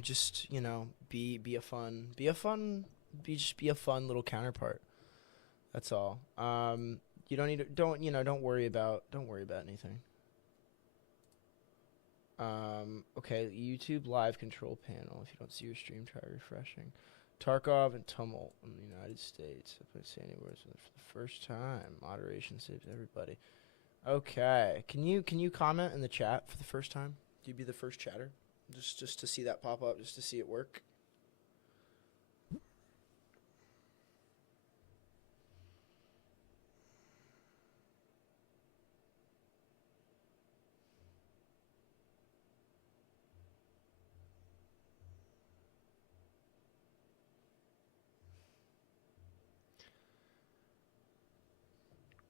Just be a fun, be a fun little counterpart. That's all. You don't need to, don't worry about anything. Okay, YouTube live control panel. If you don't see your stream, try refreshing. Tarkov and Tumult in the United States. UplandSandy words for the first time. Moderation saves everybody. Okay, can you comment in the chat for the first time? Do you be the first chatter? Just to see that pop up, just to see it work.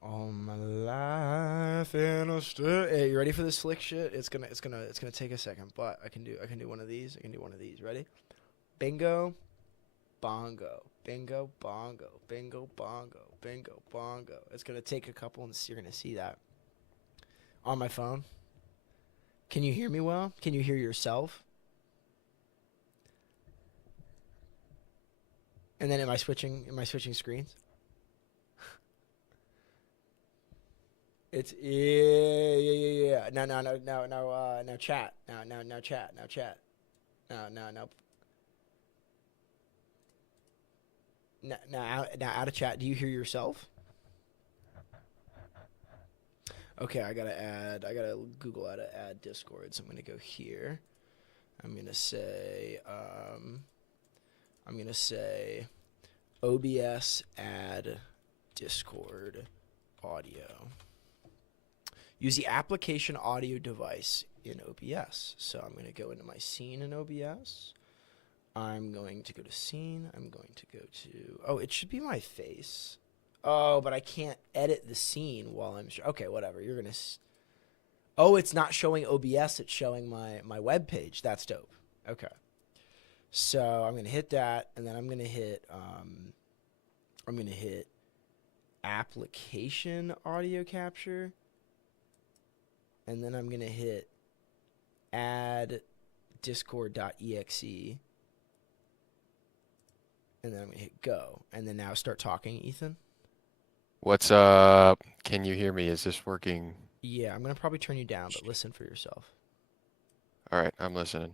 All my life in a stir. Hey, you ready for this slick shit? It's gonna take a second, but I can do one of these. I can do one of these. Ready? Bingo, bongo, bingo, bongo, bingo, bongo, bingo, bongo. It's gonna take a couple, and you're gonna see that on my phone. Can you hear me well? Can you hear yourself? And then am I switching screens? It's yeah. Now chat. Now chat. Now out of chat. Do you hear yourself? Okay, I gotta Google how to add Discord. So I'm gonna go here. I'm gonna say OBS add Discord audio. Use the application audio device in OBS. So I'm going to go into my scene in OBS. I'm going to go to scene. I'm going to go to... Oh, it should be my face. Oh, but I can't edit the scene while I'm... Okay, whatever. You're going to... Oh, it's not showing OBS. It's showing my web page. That's dope. Okay. So I'm going to hit that, and then I'm going to hit... application audio capture. And then I'm going to hit add discord.exe. And then I'm going to hit go. And then now start talking, Ethan. What's up? Can you hear me? Is this working? Yeah, I'm going to probably turn you down, but listen for yourself. All right, I'm listening.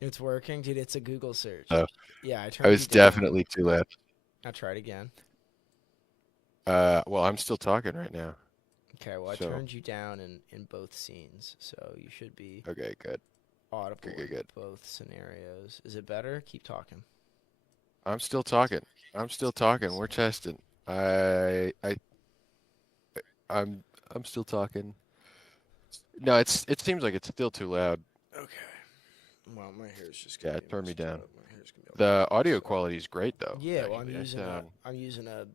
It's working? Dude, it's a Google search. Oh, Yeah, I I turned you was down. definitely too loud. I'll try it again. Well, I'm still talking right now. Okay, well, I So- turned you down in both scenes, so you should be Okay, good. audible Good. in both scenarios. Is it better? Keep talking. I'm still talking. We're testing. I'm still talking. No, it seems like it's still too loud. Okay. Well, my hair's just Yeah, gonna be turn me messed down. up. My hair's gonna be all The messed audio up. quality is great though. Yeah, well, I'm actually. using a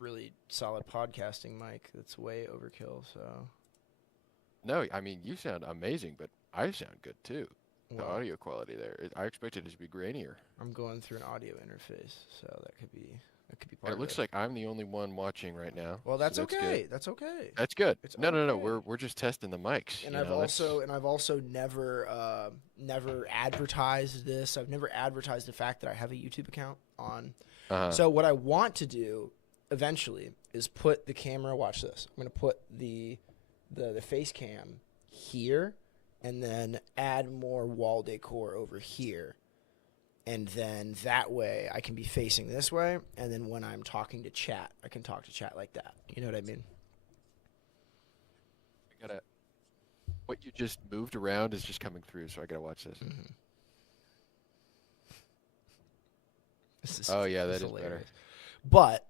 really solid podcasting mic that's way overkill. So No, I mean you sound amazing, but I sound good too. The well, audio quality there. I expected it to be grainier. I'm going through an audio interface, so that could be part And it of looks like I'm the only one watching right now. Well, that's so okay. Good. That's okay. That's good. It's No. okay. We're just testing the mics. And you I've know, also never advertised this. I've never advertised the fact that I have a YouTube account on. So what I want to do eventually is put the camera. Watch this. I'm gonna put the face cam here, and then add more wall decor over here. And then that way I can be facing this way, and then when I'm talking to chat, I can talk to chat like that. You know what I mean? what you just moved around is just coming through, so I gotta watch this. Mm-hmm. Oh yeah, that is better. But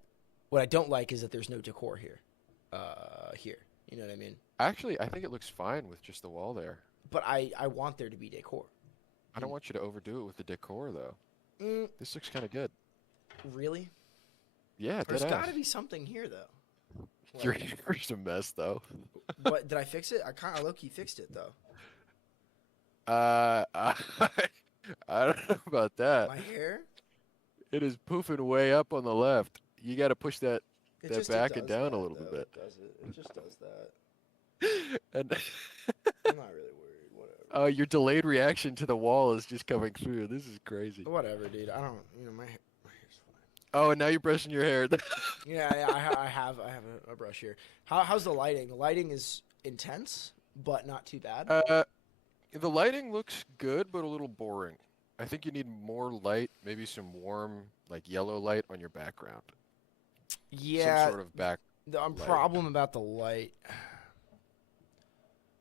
what I don't like is that there's no decor here. Here. You know what I mean? Actually, I think it looks fine with just the wall there. But I want there to be decor. I don't want you to overdo it with the decor though. This looks kind of good. Really? Yeah, There's got to be something here though. Your hair's a mess though. What did I fix it? I low key fixed it though. I don't know about about that. My hair? It is poofing way up on the left. You got to push that It back and does down that, a little though. bit. It does it. It just does that. And I'm not really worried. Whatever. your delayed reaction to the wall is just coming through. This is crazy. Whatever, dude. I don't. My hair's fine. Oh, and now you're brushing your hair. Yeah. I have a brush here. How's the lighting? The lighting is intense, but not too bad. The lighting looks good, but a little boring. I think you need more light, maybe some warm, like yellow light on your background. Yeah. Some sort of back. The light. problem about the light.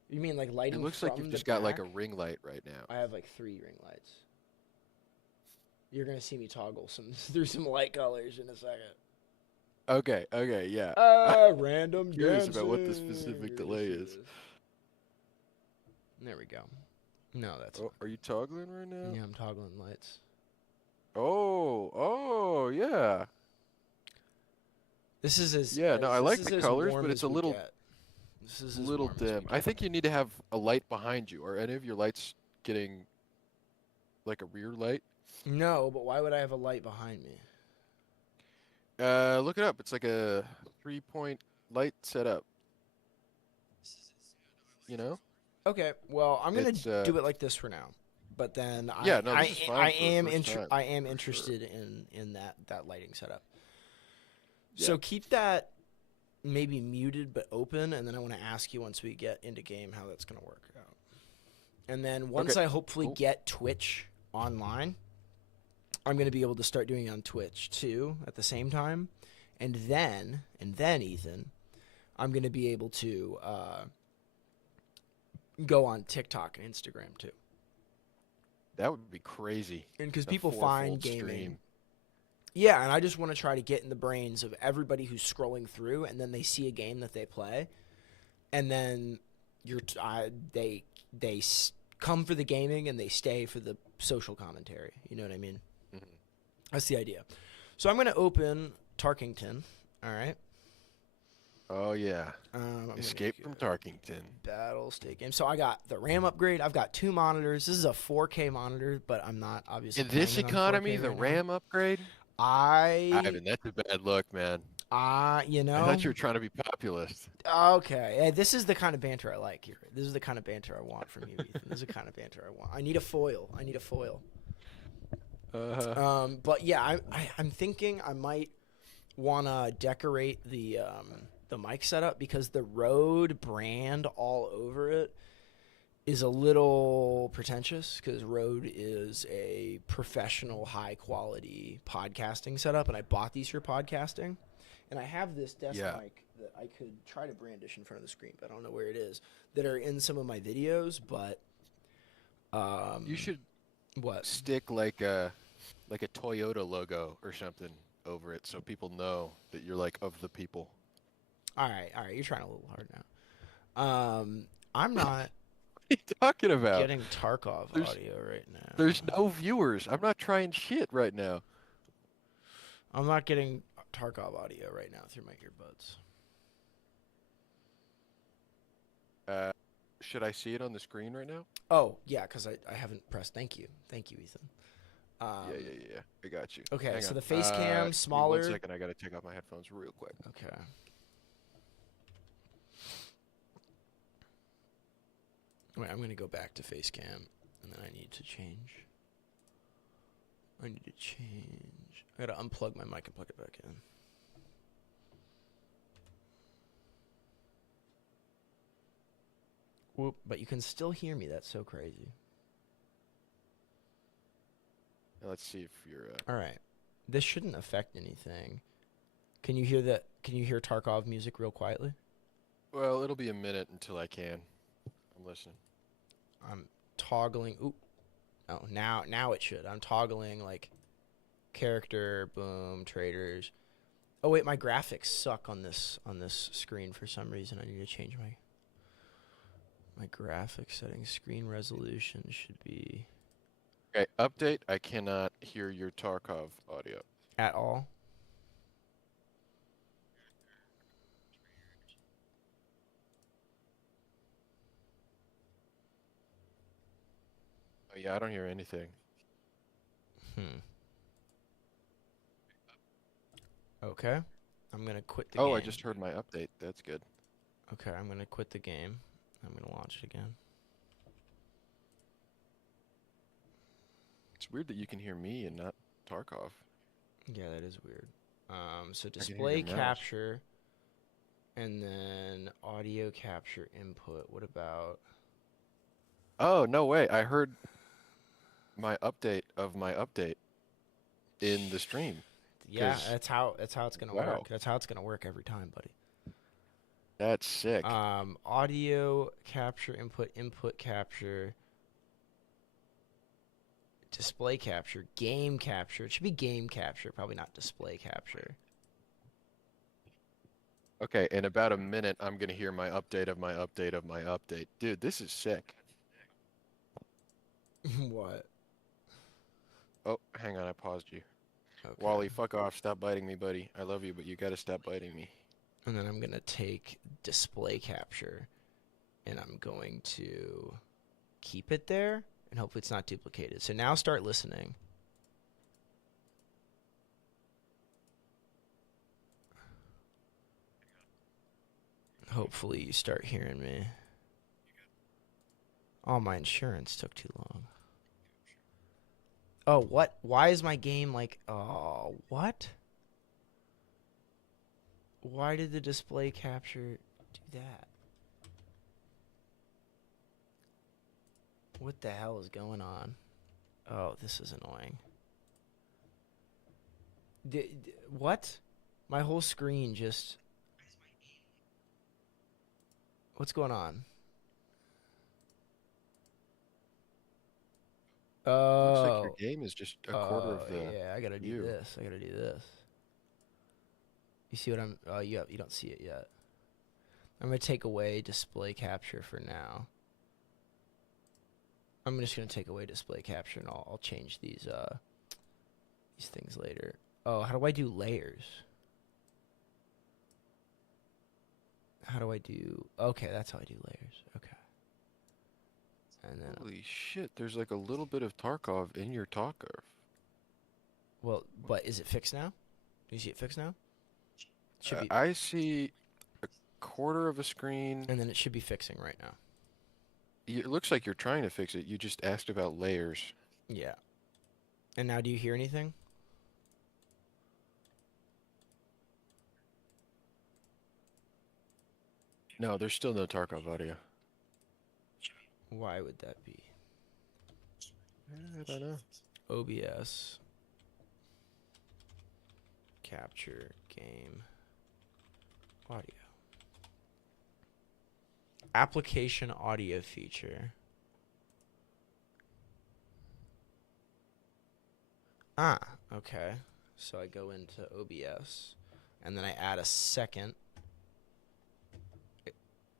You mean like lighting? It looks like from you've the just got like a back? ring light right now. I have like 3 ring lights. You're gonna see me toggle through some light colors in a second. Okay, yeah. Random Curious about what the dancing. specific delay is. There we go. No, that's. Oh, are you toggling right now? Yeah, I'm toggling lights. Oh, yeah. This is as. Yeah, no, I this like is the as colors, warm but it's as a we little, get. This is as little warm as we dim. I get. think you need to have a light behind you. Are any of your lights getting like a rear light? No, but why would I have a light behind me? Look it up. It's like a 3-point light setup. You know? Okay, well, I'm gonna It's, do it like this for now. But then Yeah, no, this is fine I for the am first time, I am for sure. interested in that lighting setup. Yeah. So keep that maybe muted but open, and then I want to ask you once we get into game how that's gonna work out. And then once Okay, I hopefully cool. get Twitch online, I'm gonna be able to start doing it on Twitch too at the same time, and then Ethan, I'm gonna be able to go on TikTok and Instagram too. That would be crazy. And because A people find fourfold gaming. stream. Yeah, and I just want to try to get in the brains of everybody who's scrolling through, and then they see a game that they play, and then they come for the gaming and they stay for the social commentary. You know what I mean? Mhm. That's the idea. So I'm going to open Tarkington. All right. Oh yeah. I'm gonna Escape go from Tarkington. Battle state game. So I got the RAM upgrade. I've got 2 monitors. This is a 4K monitor, but I'm not obviously. In this playing it on economy, 4K the right now. RAM upgrade? Ivan, that's a bad look, man. You know. I thought you were trying to be populist. Okay, hey, this is the kind of banter I like here. This is the kind of banter I want from you, Ethan. This is the kind of banter I want. I need a foil. But yeah, I'm thinking I might want to decorate the mic setup because the Rode brand all over it is a little pretentious because Rode is a professional, high-quality podcasting setup, and I bought these for podcasting. And I have this desk mic that I could try to brandish in front of the screen, but I don't know where it is, that are in some of my videos, but... You should what? stick like a Toyota logo or something over it so people know that you're like of the people. All right, you're trying a little hard now. I'm not... What are you talking about? getting Tarkov audio right now. There's no viewers. I'm not trying shit right now. I'm not getting Tarkov audio right now through my earbuds. Should I see it on the screen right now? Oh, yeah, because I haven't pressed. Thank you, Ethan. Yeah. I got you. Okay, Hang so on. the face cam, Give me smaller. 1 second, I gotta take off my headphones real quick. Okay. Wait, I'm gonna go back to face cam, and then I need to change. I gotta unplug my mic and plug it back in. Whoop, but you can still hear me. That's so crazy. Now let's see if you're. All right. This shouldn't affect anything. Can you hear that? Can you hear Tarkov music real quietly? Well, it'll be a minute until I can. I'm listening. I'm toggling. Ooh. Oh, now it should. I'm toggling like character, boom, traders. Oh wait, my graphics suck on this screen for some reason. I need to change my graphics settings. Screen resolution should be Okay, update. I cannot hear your Tarkov audio. at all. Oh yeah, I don't hear anything. Hmm. Okay. I'm gonna quit the Oh, game. I just heard my update. That's good. Okay, I'm gonna quit the game. I'm gonna launch it again. It's weird that you can hear me and not Tarkov. Yeah, that is weird. So I can hear your display mouse. capture and then audio capture input. What about? Oh, no way. I heard my update of my update in the stream. Yeah, Because, that's how it's gonna work. wow, That's how it's gonna work every time, buddy. that's sick. Audio capture input capture, display capture, game capture. It should be game capture, probably not display capture. Okay, in about a minute, I'm going to hear my update of my update of my update. Dude, this is sick. What? Oh, hang on, I paused you. Okay. Wally, fuck off. Stop biting me, buddy. I love you, but you gotta stop biting me. And then I'm gonna take display capture, and I'm going to keep it there, and hopefully it's not duplicated. So now start listening. Hopefully you start hearing me. Oh, my insurance took too long. Oh, what? Why is my game like... Oh, what? Why did the display capture do that? What the hell is going on? Oh, this is annoying. What? My whole screen just... What's going on? Looks like your Oh. game is just a quarter Oh, of the yeah, I gotta do view. this. I gotta do this. You see what I'm... Oh, you don't see it yet. I'm gonna take away display capture for now. I'm just gonna take away display capture, and I'll change these things later. Oh, how do I do layers? How do I do... Okay, that's how I do layers. Okay. And then... Holy shit, there's like a little bit of Tarkov in your Tarkov. Well, but is it fixed now? Do you see it fixed now? It should be... I see a quarter of a screen. And then it should be fixing right now. It looks like you're trying to fix it. You just asked about layers. Yeah. And now do you hear anything? No, there's still no Tarkov audio. Why would that be? I don't know. OBS. Capture game audio. Application audio feature. Ah, okay. So I go into OBS and then I add a second.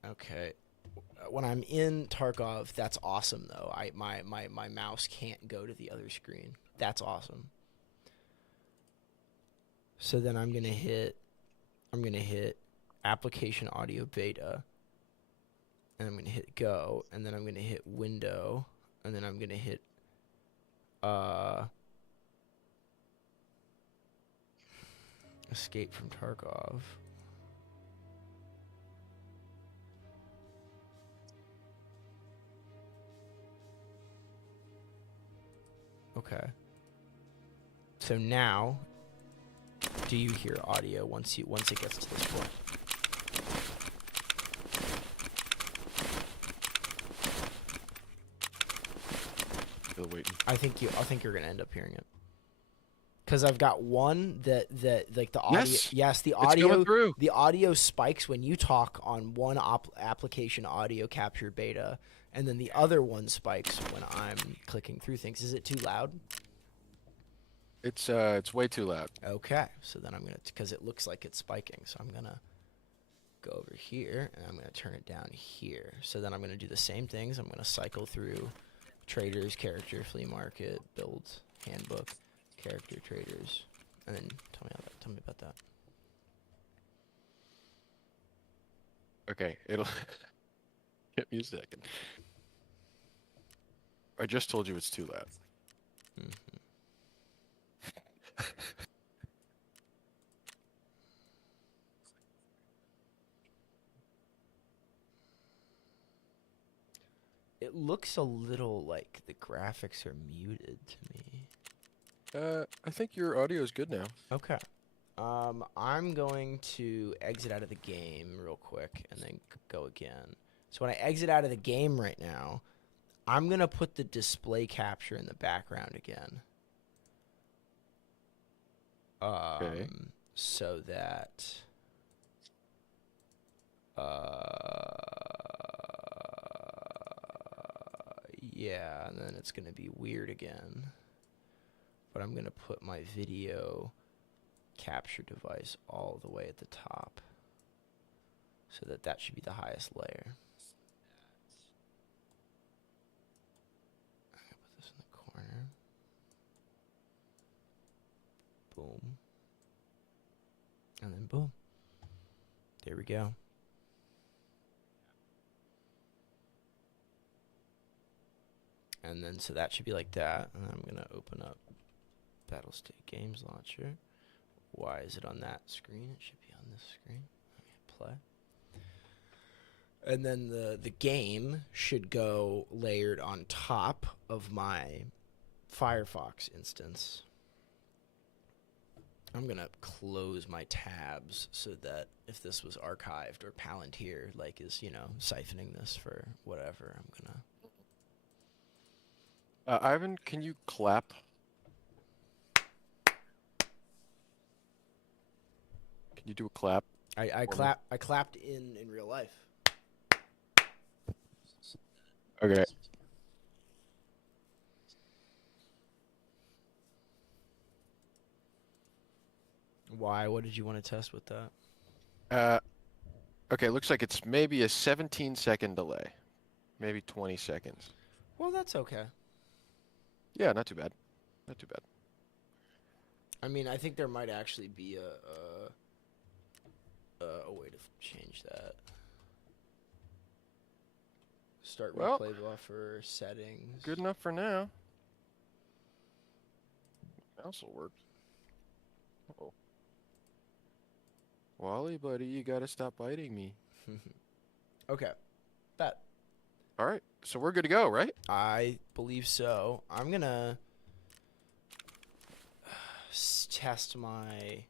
Okay. When I'm in Tarkov, that's awesome though. My mouse can't go to the other screen. That's awesome. So then I'm gonna hit application audio beta, and I'm gonna hit go, and then I'm gonna hit window, and then I'm gonna hit escape from Tarkov. Okay. So now, do you hear audio once it gets to this point? Still waiting. I think you're gonna end up hearing it. Cause I've got one that like the audio. Yes, the It's going audio. through. The audio spikes when you talk on one application audio capture beta, and then the other one spikes when I'm clicking through things. Is it too loud? It's way too loud. Okay, so then I'm gonna, because it looks like it's spiking, so I'm gonna go over here and I'm gonna turn it down here. So then I'm gonna do the same things. I'm gonna cycle through traders, character, flea market, builds, handbook, character, traders, and then tell me about that. Okay, it'll give me a second. I just told you it's too loud. Mm-hmm. It looks a little like the graphics are muted to me. I think your audio is good now. Okay. I'm going to exit out of the game real quick and then go again. So when I exit out of the game right now, I'm going to put the display capture in the background again. Okay. So that... yeah, and then it's going to be weird again. But I'm going to put my video capture device all the way at the top so that that should be the highest layer. I'm going to put this in the corner. Boom. And then boom. There we go. And then so that should be like that. And I'm going to open up Battlestate Games Launcher. Why is it on that screen? It should be on this screen. Play. And then the game should go layered on top of my Firefox instance. I'm going to close my tabs so that if this was archived or Palantir, like, is, you know, siphoning this for whatever, I'm going to... Ivan, can you clap? Can you do a clap? I clapped in real life. Okay. Why? What did you want to test with that? Okay, looks like it's maybe a 17-second delay. Maybe 20 seconds. Well, that's okay. Yeah, not too bad. Not too bad. I mean, I think there might actually be a way to change that. Start replay buffer settings. Good enough for now. Mouse will work. Uh-oh. Wally, buddy, you gotta stop biting me. Okay. Bet. All right, so we're good to go, right? I believe so. I'm gonna test my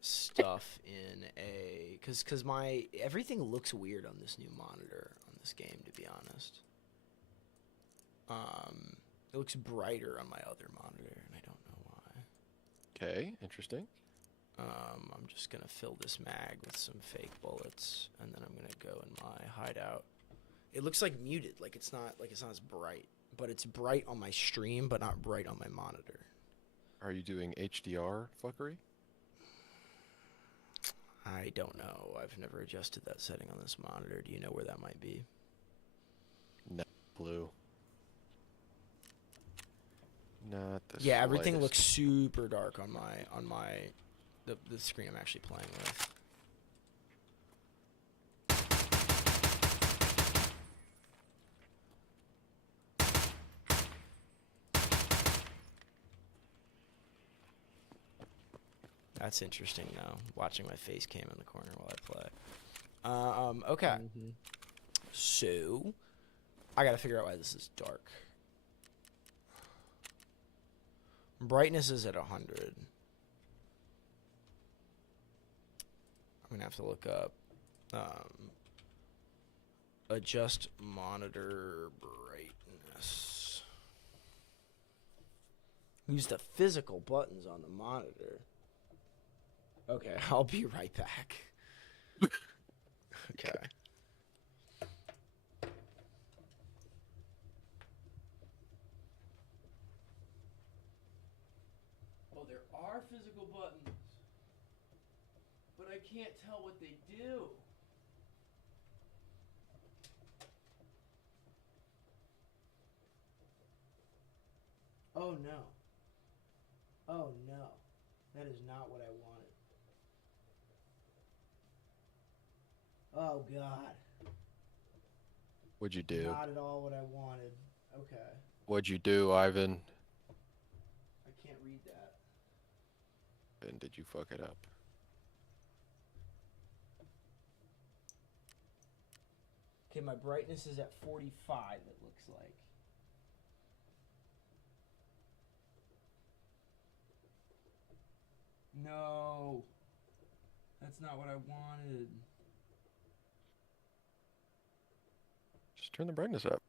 stuff in a because my everything looks weird on this new monitor on this game, to be honest. It looks brighter on my other monitor, and I don't know why. Okay, interesting. I'm just gonna fill this mag with some fake bullets, and then I'm gonna go in my hideout. It looks like muted, like it's not as bright, but it's bright on my stream, but not bright on my monitor. Are you doing HDR fuckery? I don't know. I've never adjusted that setting on this monitor. Do you know where that might be? No, blue. Not the Yeah, everything slightest. looks super dark on the screen I'm actually playing with. That's interesting now, watching my face cam in the corner while I play. Okay. So, I gotta figure out why this is dark. Brightness is at 100. I'm gonna have to look up adjust monitor brightness. Use the physical buttons on the monitor. Okay, I'll be right back. Okay. Oh, there are physical buttons, but I can't tell what they do. Oh no. Oh no. That is not what I wanted. Oh god. What'd you do? Not at all what I wanted. Okay. What'd you do, Ivan? I can't read that. happened? Did you fuck it up? Okay, my brightness is at 45, it looks like. No. That's not what I wanted. Just turn the brightness up.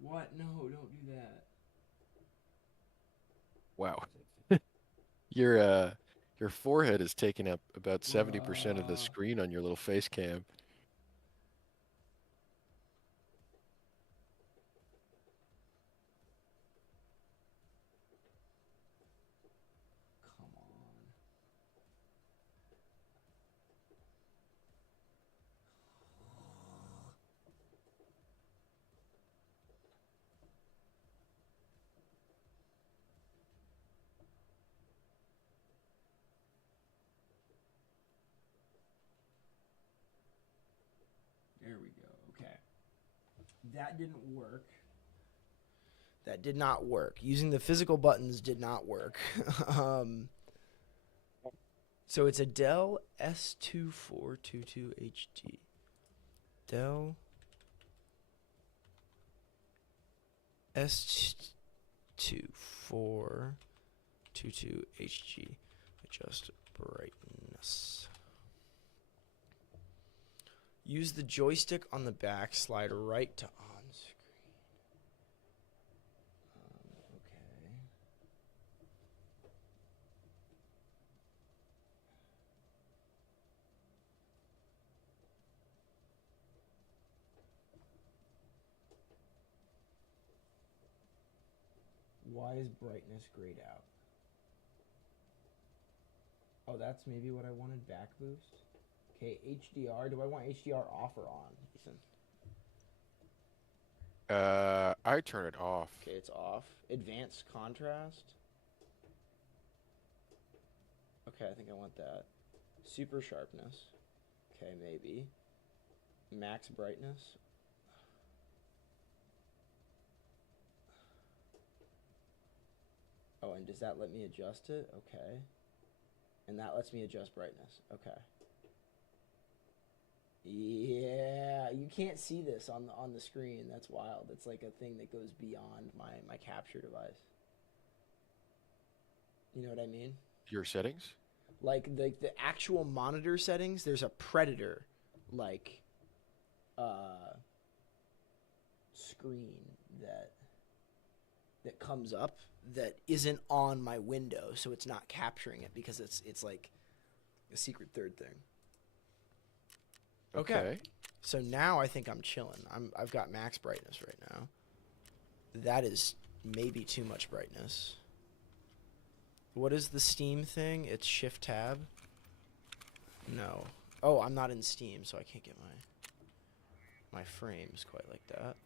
What? No, don't do that. Wow. Your forehead is taking up about 70% of the screen on your little face cam. Come on. There we go. Okay. That didn't work. That did not work. Using the physical buttons did not work. So it's a Dell S2422HD. Dell S2422HG. Adjust brightness. Use the joystick on the back, slide right to on screen. Okay. Why is brightness grayed out? Oh, that's maybe what I wanted, back boost. Okay, HDR. Do I want HDR off or on, Ethan? I turn it off. Okay, it's off. Advanced contrast. Okay, I think I want that. Super sharpness. Okay, maybe. Max brightness. Oh, and does that let me adjust it? Okay. And that lets me adjust brightness. Okay. Yeah, you can't see this on the screen. That's wild. It's like a thing that goes beyond my capture device. You know what I mean? Your settings? Like the actual monitor settings, there's a predator like screen that comes up that isn't on my window, so it's not capturing it because it's like a secret third thing. Okay. So now I think I'm chilling. I've got max brightness right now. That is maybe too much brightness. What is the Steam thing? It's Shift Tab. No. Oh, I'm not in Steam, so I can't get my frames quite like that.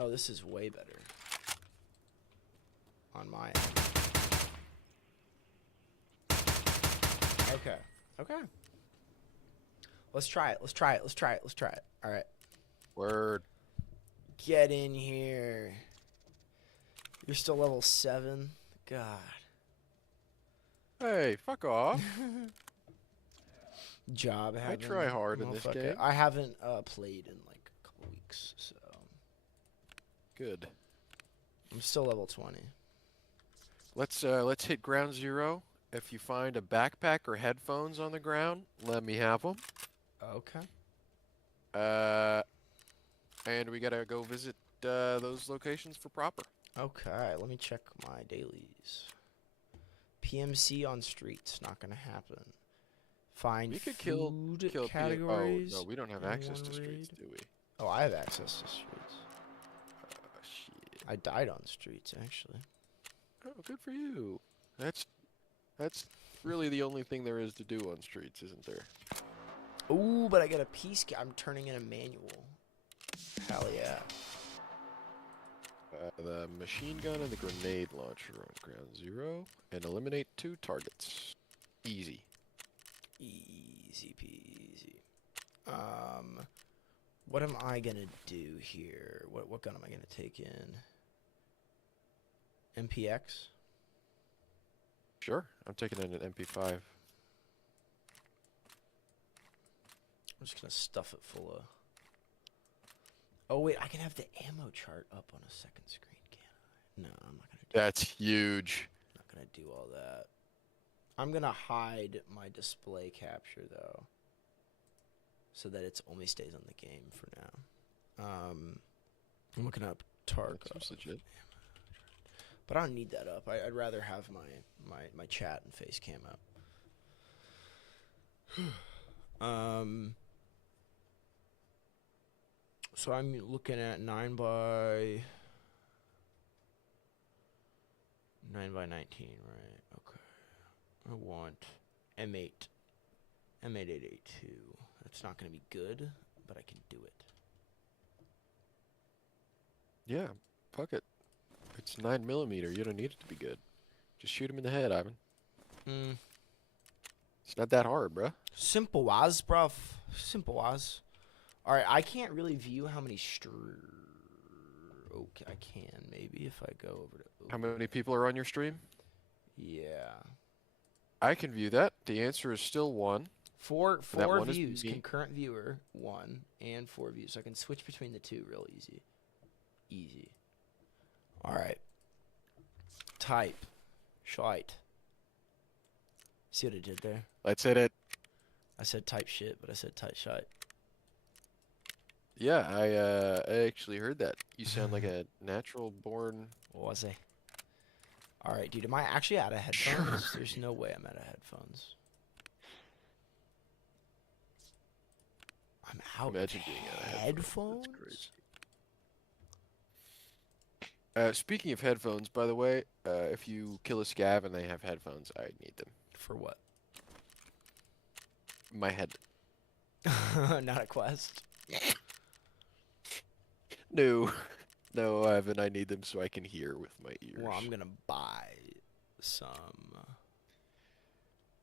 Oh, this is way better on my end. Okay. Okay. Let's try it. Let's try it. Let's try it. Let's try it. All right. Word. Get in here. You're still level 7? God. Hey, fuck off. Job having. I try hard in this game. I haven't played in like a couple weeks, so. Good. I'm still level 20. Let's hit ground zero. If you find a backpack or headphones on the ground, let me have them. Okay. And we gotta go visit those locations for proper. Okay, let me check my dailies. PMC on streets, not gonna happen. Find We could food kill categories. Oh, no, we don't have access to streets, do we? Oh, I have access to streets. Shit. I died on streets, actually. Oh, good for you. That's really the only thing there is to do on streets, isn't there? Ooh, but I got a piece. I'm turning in a manual. Hell yeah. The machine gun and the grenade launcher on ground 0, and eliminate 2 targets. Easy. Easy peasy. What am I gonna do here? What gun am I gonna take in? MPX? Sure, I'm taking in an MP5. I'm just gonna stuff it full of. Oh wait, I can have the ammo chart up on a second screen, can I? No, I'm not gonna do That's huge. I'm not gonna do all that. I'm gonna hide my display capture though, so that it only stays on the game for now. I'm looking up Tarkov. That's legit. But I don't need that up. I'd rather have my chat and face cam up. So I'm looking at 9 by 19, right? Okay. I want M8. M8882. That's not going to be good, but I can do it. Yeah, fuck it. It's 9mm. You don't need it to be good. Just shoot him in the head, Ivan. It's not that hard, bruh. Simple as, bruv. Simple as. Alright, I can't really view how many okay, I can maybe if I go over to... How many people are on your stream? Yeah. I can view that. The answer is still 1. Four one is views. me. Concurrent viewer, 1. And 4 views. So I can switch between the two real easy. Easy. Alright. Type. Shite. See what I did there? Let's hit it. I said type shit, but I said type shite. Yeah, I actually heard that. You sound like a natural born... What was I? Alright, dude, am I actually out of headphones? Sure. There's no way I'm out of headphones. I'm out Imagine being out of headphones? That's crazy. Speaking of headphones, by the way, if you kill a scav and they have headphones, I need them. For what? My head. Not a quest. No. No, Ivan, I need them so I can hear with my ears. Well, I'm gonna buy some.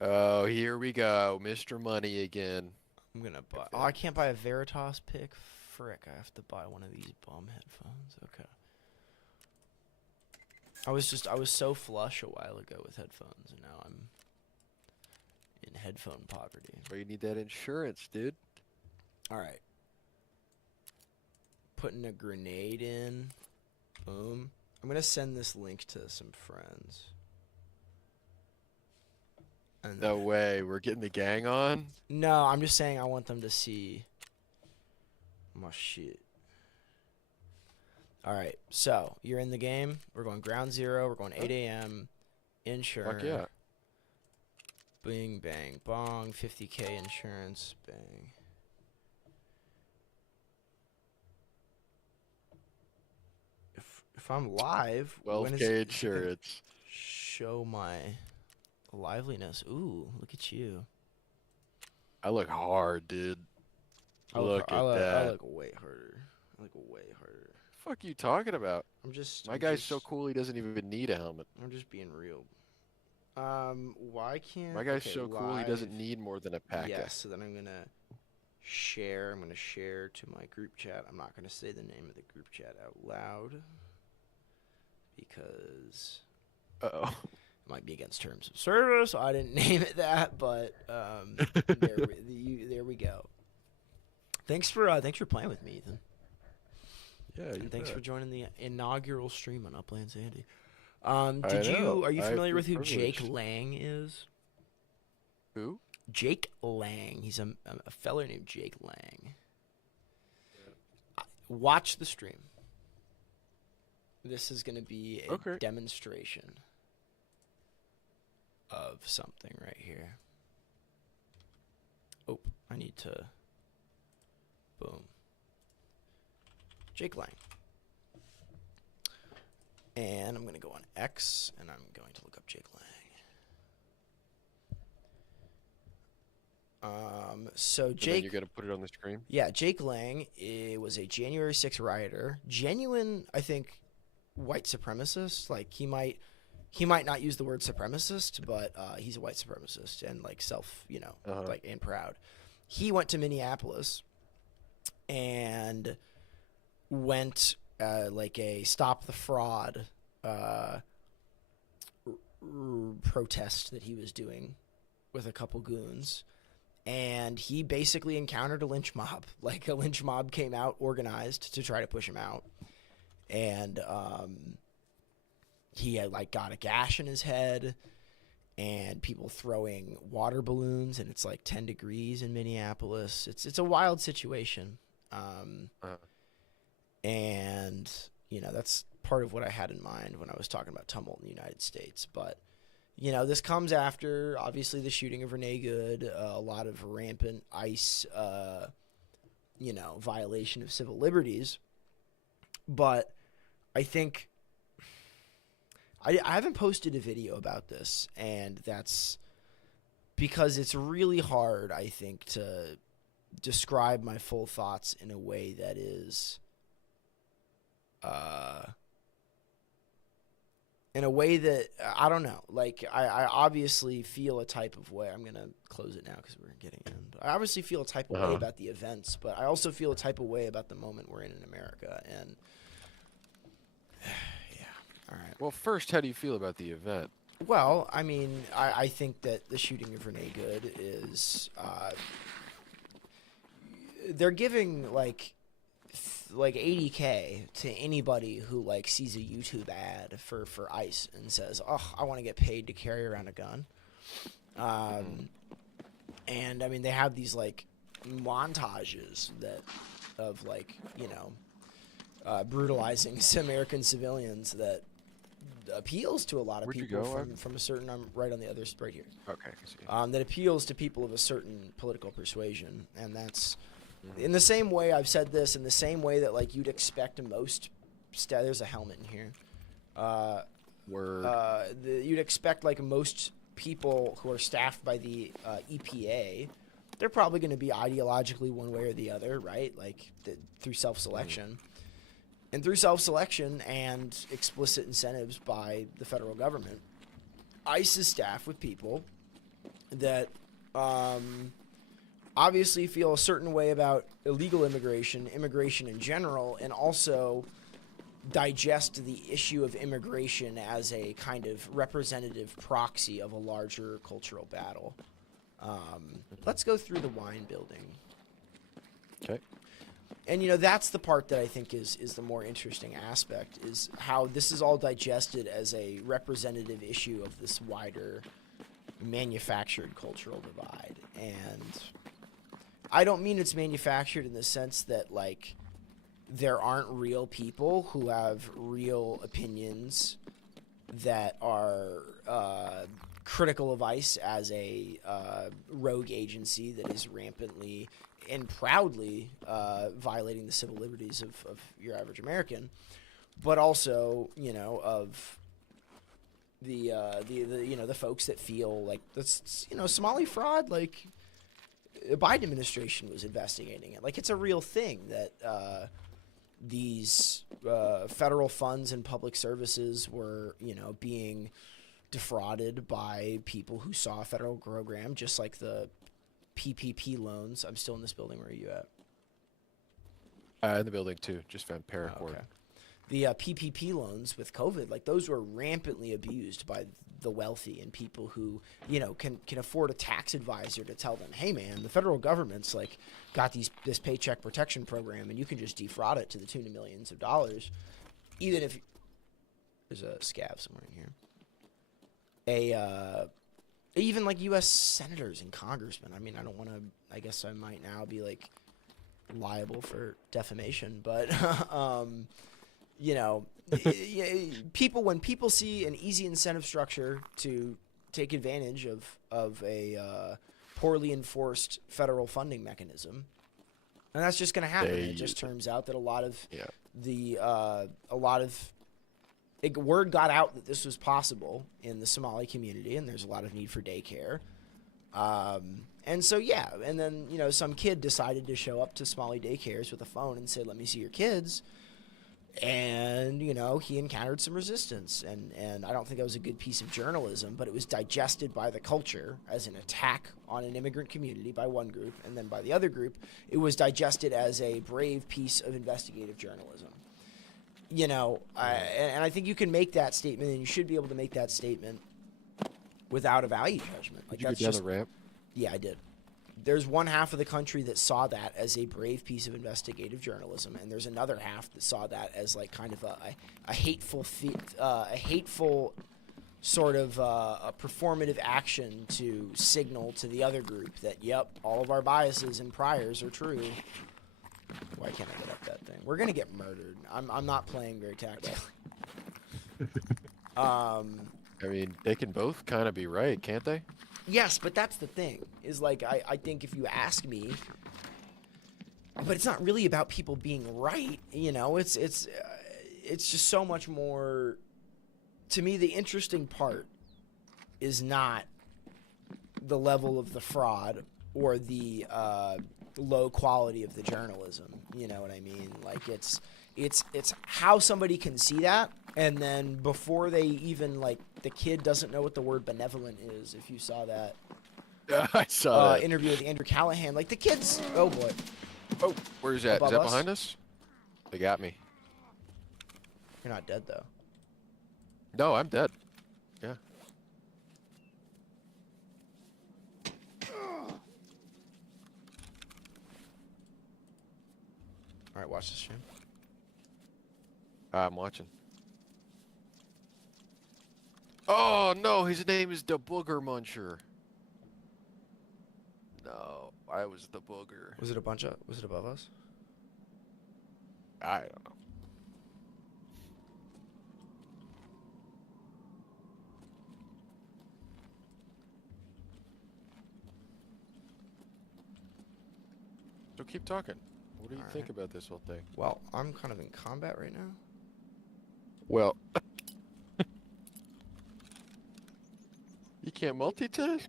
Oh, here we go. Mr. Money again. I'm gonna buy. Oh, I can't buy a Veritas pick? Frick, I have to buy one of these bum headphones. Okay. I was so flush a while ago with headphones, and now I'm in headphone poverty. Well, you need that insurance, dude. Alright. Putting a grenade in. Boom. I'm gonna send this link to some friends. And No way. We're getting the gang on? no, I'm just saying I want them to see my shit. Alright, so you're in the game. We're going ground 0. We're going 8 a.m. Insurance. Fuck yeah. Bing, bang, bong. 50K insurance. Bang. If I'm live, when is 12K it insurance. show my liveliness? Ooh, look at you. I look hard, dude. Look at I that. look way harder. I look way harder. Fuck you talking about? I'm My guy's so cool he doesn't even need a helmet. I'm just being real. Why can't My guy's okay, so cool he live. doesn't need more than a pack. Yes, so then I'm gonna share. I'm gonna share to my group chat. I'm not gonna say the name of the group chat out loud because Uh-oh. it might be against terms of service. I didn't name it that, but there we go. Thanks for playing with me, Ethan. Yeah, And thanks for joining the inaugural stream on UplandSandy. Are you I familiar with feel who Jake privileged. Lang is? Who? Jake Lang. He's a fellow named Jake Lang. Watch the stream. This is going to be a demonstration of something right here. Oh, I need to... Boom. Jake Lang. And I'm going to go on X, and I'm going to look up Jake Lang. So And then Jake, you're gonna put it on the screen. yeah, Jake Lang was a January 6th rioter. Genuine, I think, white supremacist. Like he might not use the word supremacist, but he's a white supremacist and like Uh-huh. like and proud. He went to Minneapolis and went like a stop the fraud protest that he was doing with a couple goons. And he basically encountered a lynch mob. Like a lynch mob came out organized to try to push him out. And he had like got a gash in his head and people throwing water balloons, and it's like 10 degrees in Minneapolis. It's a wild situation. Uh-huh. And that's part of what I had in mind when I was talking about tumult in the United States. But this comes after obviously the shooting of Renee Good, a lot of rampant ICE violation of civil liberties. But I think I haven't posted a video about this, and that's because it's really hard, I think, to describe my full thoughts in a way that is in a way that I don't know. Like I obviously feel a type of way. I'm gonna close it now because we're getting in. I obviously feel a type of way about the events, but I also feel a type of way about the moment we're in America. And yeah, all right. Well, first, how do you feel about the event? Well, I mean, I think that the shooting of Renee Good is they're giving like 80K to anybody who like sees a YouTube ad for ICE and says, "Oh, I want to get paid to carry around a gun." And I mean, they have these like montages of like brutalizing American civilians that appeals to a lot of Where'd you people go, from a certain. I'm right on the other right here. Okay, I see. That appeals to people of a certain political persuasion, and that's in the same way I've said this. In the same way that like you'd expect most. There's a helmet in here. Word. You'd expect like most people who are staffed by the EPA, they're probably going to be ideologically one way or the other, right? Like through self-selection. And through self-selection and explicit incentives by the federal government, ICE is staffed with people that obviously feel a certain way about illegal immigration in general, and also digest the issue of immigration as a kind of representative proxy of a larger cultural battle. Let's go through the wine building. Okay. And that's the part that I think is the more interesting aspect, is how this is all digested as a representative issue of this wider manufactured cultural divide. And I don't mean it's manufactured in the sense that like there aren't real people who have real opinions that are critical of ICE as a rogue agency that is rampantly and proudly violating the civil liberties of your average American, but also of the folks that feel like that's Somali fraud, like the Biden administration was investigating it, like it's a real thing that these federal funds and public services were being defrauded by people who saw a federal program, just like the PPP loans. I'm still in this building. Where are you at? In the building too. Just found paracord. Okay. The PPP loans with COVID, like those were rampantly abused by the wealthy and people who, can afford a tax advisor to tell them, hey man, the federal government's like got this paycheck protection program and you can just defraud it to the tune of millions of dollars. Even if there's a scab somewhere in here. Even like U.S. senators and congressmen. I mean, I guess I might now be like liable for defamation, but people, when people see an easy incentive structure to take advantage of a poorly enforced federal funding mechanism, and that's just going to happen. It just turns out that a lot of word got out that this was possible in the Somali community, and there's a lot of need for daycare. And so, yeah, and then, you know, some kid decided to show up to Somali daycares with a phone and say, let me see your kids. And, you know, he encountered some resistance. And I don't think that was a good piece of journalism, but it was digested by the culture as an attack on an immigrant community by one group. And then by the other group, it was digested as a brave piece of investigative journalism. You know, and I think you can make that statement, and you should be able to make that statement without a value judgment. Like, Did you that's go down just, the ramp? yeah, I did. There's one half of the country that saw that as a brave piece of investigative journalism, and there's another half that saw that as like kind of a hateful sort of a performative action to signal to the other group that, yep, all of our biases and priors are true. Why can't I get up that thing? We're gonna get murdered. I'm not playing very tactically. I mean, they can both kind of be right, can't they? Yes, but that's the thing, is like, I think if you ask me, but it's not really about people being right, you know, it's just so much more, to me, the interesting part is not the level of the fraud or the low quality of the journalism, you know what I mean? Like, it's how somebody can see that, and then before they even, like, the kid doesn't know what the word benevolent is. If you saw that, I saw that interview with Andrew Callahan, like, the kids, oh boy. Oh, where's that? Above Is that us? behind us? They got me. You're not dead though. No, I'm dead. Yeah. All right, watch this stream. I'm watching. Oh no, his name is the Booger Muncher. No, I was the Booger. Was it above us? I don't know. So keep talking. What do you think about this whole thing? Well, I'm kind of in combat right now. Well, you can't multitask?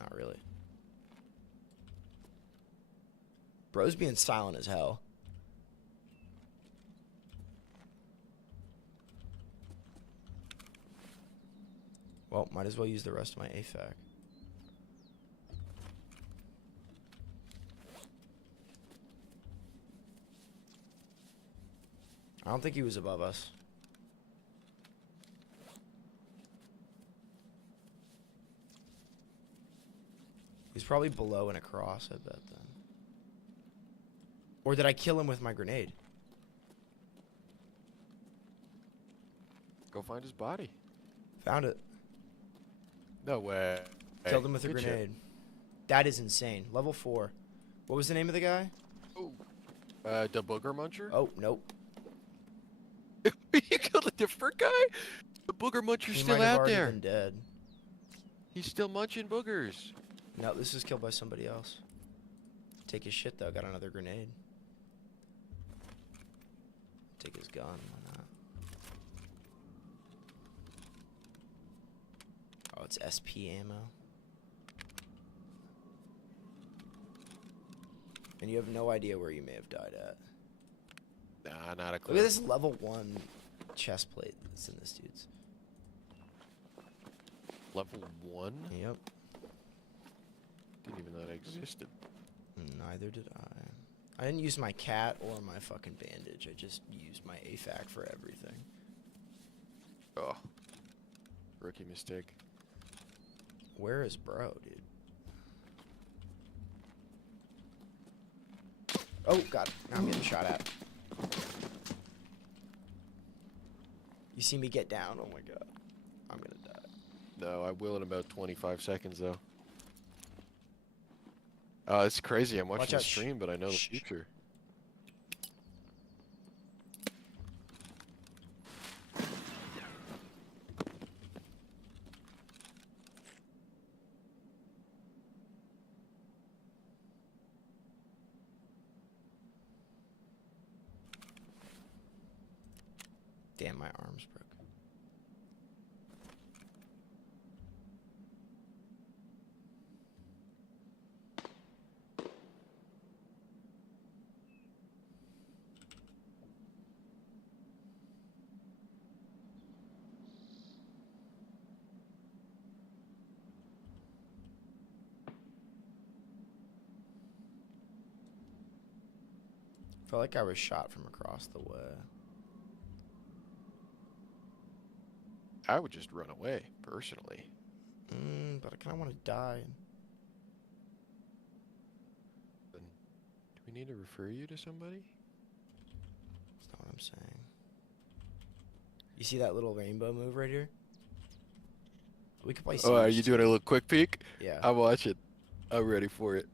Not really. Bro's being silent as hell. Well, might as well use the rest of my AFAC. I don't think he was above us. He's probably below and across, I bet, then. Or did I kill him with my grenade? Go find his body. Found it. No way. Killed him with a Good shit. grenade. That is insane. Level 4. What was the name of the guy? Oh. The Booger Muncher? Oh, nope. You killed a different guy? The Booger Muncher's He still might have out already there. been dead. He's still munching boogers. No, this is killed by somebody else. Take his shit, though. Got another grenade. Take his gun. Why not? Oh, it's SP ammo. And you have no idea where you may have died at. Nah, not a clue. Look at this level 1 chest plate that's in this dude's. Level 1? Yep. Didn't even know that existed. Neither did I. I didn't use my cat or my fucking bandage. I just used my AFAC for everything. Oh. Rookie mistake. Where is bro, dude? Oh, God. Now I'm getting shot at. You see me get down? Oh, my God. I'm going to die. No, I will in about 25 seconds, though. It's crazy. I'm watching Watch the out. stream, but I know the Shh. future. Damn, my arms broke. Felt like I was shot from across the way. I would just run away, personally. But I kind of want to die. Then, do we need to refer you to somebody? That's not what I'm saying. You see that little rainbow move right here? We could play. Oh, are Siege you doing a little quick peek? Yeah. I'm watching. I'm ready for it.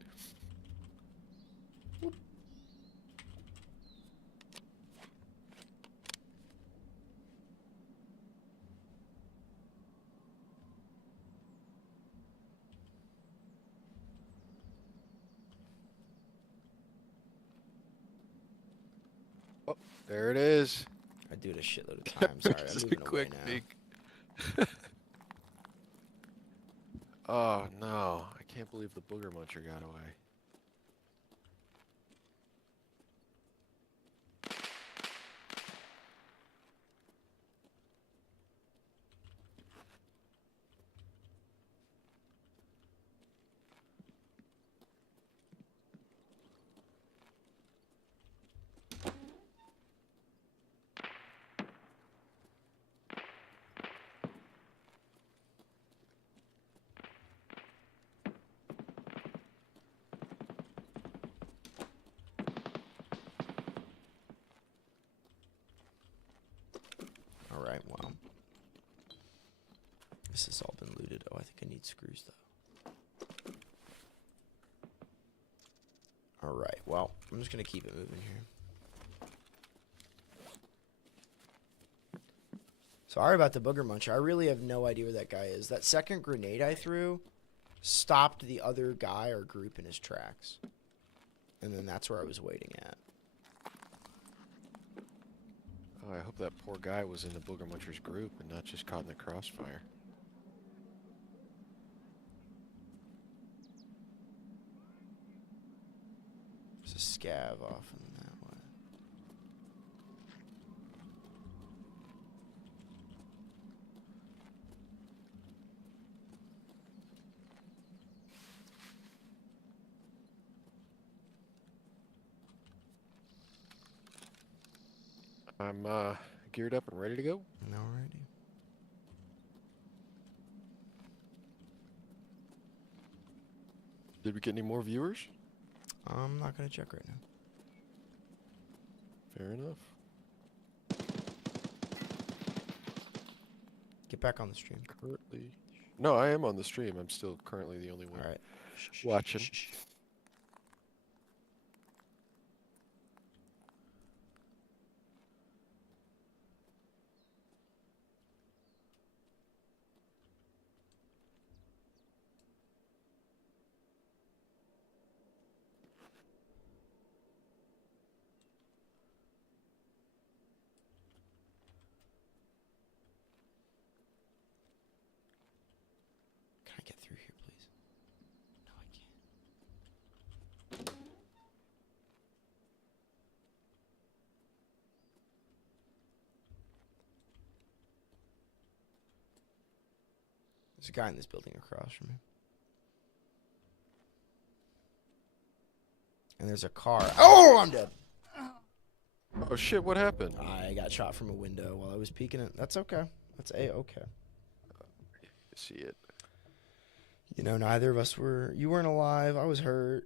Oh, there it is. I do it a shitload of times. Sorry, I'm Just a moving away quick now. peek. Oh no, I can't believe the booger muncher got away. Alright, well. This has all been looted. Oh, I think I need screws, though. Alright, well, I'm just going to keep it moving here. Sorry about the booger muncher. I really have no idea where that guy is. That second grenade I threw stopped the other guy or group in his tracks. And then that's where I was waiting at. Oh, I hope that poor guy was in the booger muncher's group and not just caught in the crossfire. There's a scav off in that way. I'm geared up and ready to go. Alrighty. Did we get any more viewers? I'm not going to check right now. Fair enough. Get back on the stream. Currently, no, I am on the stream. I'm still currently the only one Alright. watching. Can I get through here, please? No, I can't. There's a guy in this building across from me. And there's a car. Oh, I'm dead. Oh shit! What happened? I got shot from a window while I was peeking it. That's okay. That's A-okay. See it. You know, neither of us were... You weren't alive. I was hurt.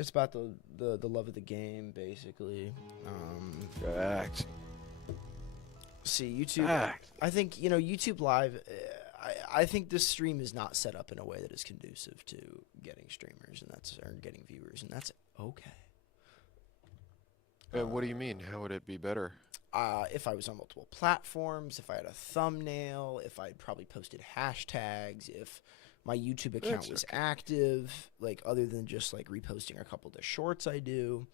It's about the love of the game, basically. Fact. See, YouTube... Fact. I think, you know, YouTube Live... I think this stream is not set up in a way that is conducive to getting streamers and that's or getting viewers, and that's okay. What do you mean? How would it be better? If I was on multiple platforms, if I had a thumbnail, if I'd probably posted hashtags, if my YouTube account That's was okay. active, like other than just like reposting a couple of the shorts I do.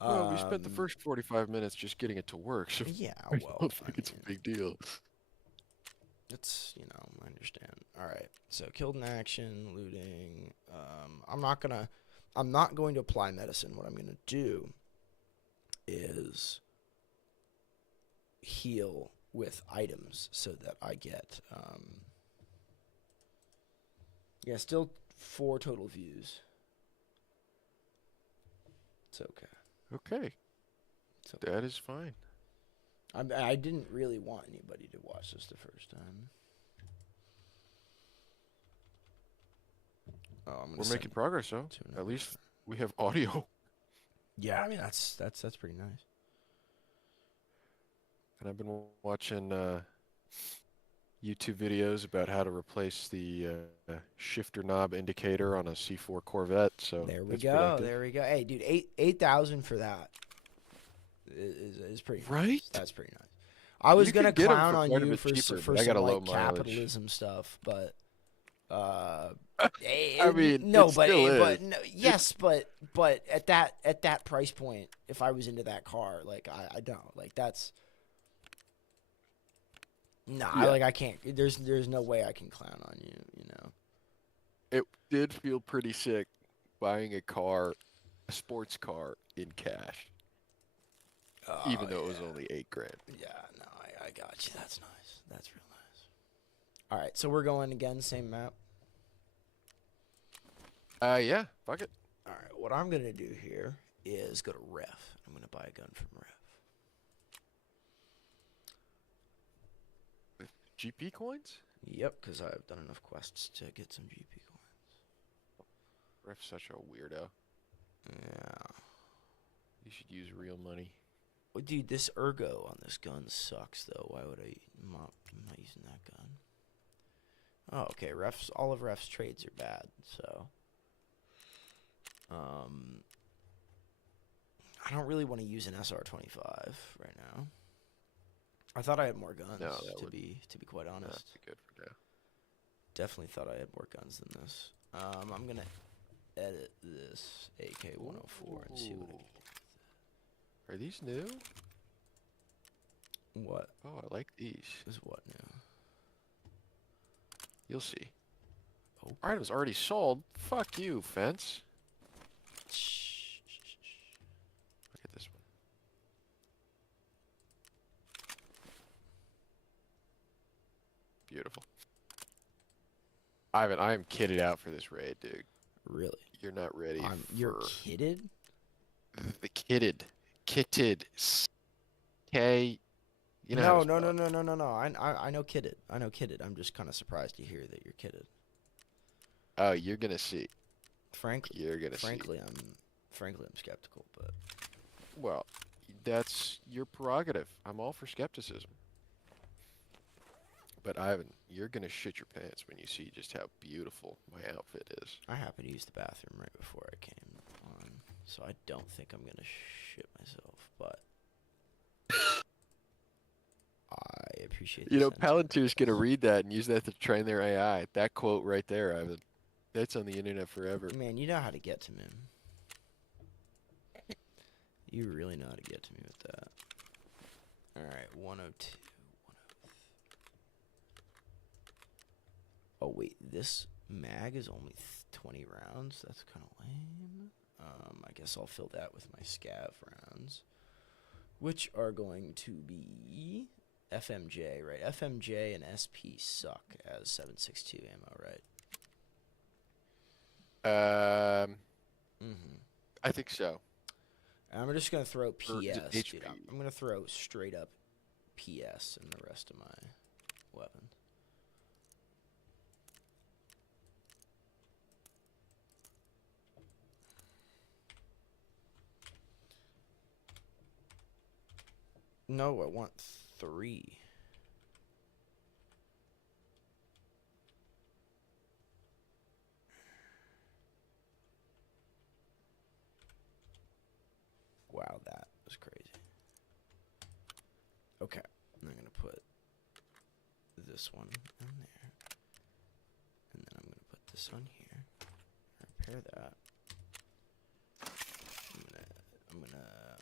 Well, we spent the Um, first 45 minutes just getting it to work, so yeah, I well, don't I think it's mean, a big deal. it's, I understand. All right. So killed in action, looting. I'm not going to apply medicine. What I'm going to do is heal with items so that I get, yeah, still 4 total views. It's okay. Okay, It's okay. that is fine. I didn't really want anybody to watch this the first time. Oh, I'm gonna We're send making progress, though. to At another. least we have audio. Yeah, I mean that's pretty nice. And I've been watching YouTube videos about how to replace the shifter knob indicator on a C4 Corvette, so There we that's go. productive. There we go. Hey, dude, 8,000 for that is pretty Right? nice. That's pretty nice. I was You gonna could get 'em clown for on quite a you bit for cheaper, for but I got some a low like mileage. capitalism stuff, but I mean, no, it still is. but no, yes, but at that price point, if I was into that car, like I don't like that's. Nah, Yeah. like I can't. There's no way I can clown on you. It did feel pretty sick buying a car, a sports car, in cash, Oh, even though it was yeah. only $8,000. Yeah, no, I got you. That's nice. That's real nice. All right, so we're going again, same map. Yeah, fuck it. All right, what I'm gonna do here is go to Ref. I'm gonna buy a gun from Ref. GP coins? Yep, because I've done enough quests to get some GP coins. Ref's such a weirdo. Yeah. You should use real money. Well, dude, this ergo on this gun sucks though. Why would I'm not using that gun. Oh, okay. All of Ref's trades are bad, so I don't really want to use an SR-25 right now. I thought I had more guns. No, to be quite honest. That's good for now. Definitely thought I had more guns than this. I'm gonna edit this AK-104 and see what I can get. Are these new? What Oh, I like these. is what now? You'll see. Oh. Items already sold. Fuck you, fence. Look at this one. Beautiful. Ivan, I am kitted out for this raid, dude. Really? You're not ready You're for kidded? the kitted. K. You know how No, to no, spell no, it. no, no, no, no. I know kidded. I know kidded. I'm just kind of surprised to hear that you're kidded. Oh, you're gonna see. Frankly, You're gonna see. frankly, I'm skeptical, but Well, that's your prerogative. I'm all for skepticism. But Ivan, you're gonna shit your pants when you see just how beautiful my outfit is. I happened to use the bathroom right before I came on, so I don't think I'm gonna shit myself. But I appreciate. You know, sentiment. Palantir's gonna read that and use that to train their AI. That quote right there, Ivan. That's on the internet forever. Man, you know how to get to me. You really know how to get to me with that. All right, 102. Oh wait, this mag is only 20 rounds. That's kind of lame. I guess I'll fill that with my scav rounds, which are going to be FMJ, right? FMJ and SP suck as 7.62 ammo, right? I think so. And I'm just gonna throw Or is it PS, dude. HP? I'm gonna throw straight up PS in the rest of my weapons. No, I want 3. Wow, that was crazy. Okay, I'm gonna put this one in there, and then I'm gonna put this on here. Repair that. I'm gonna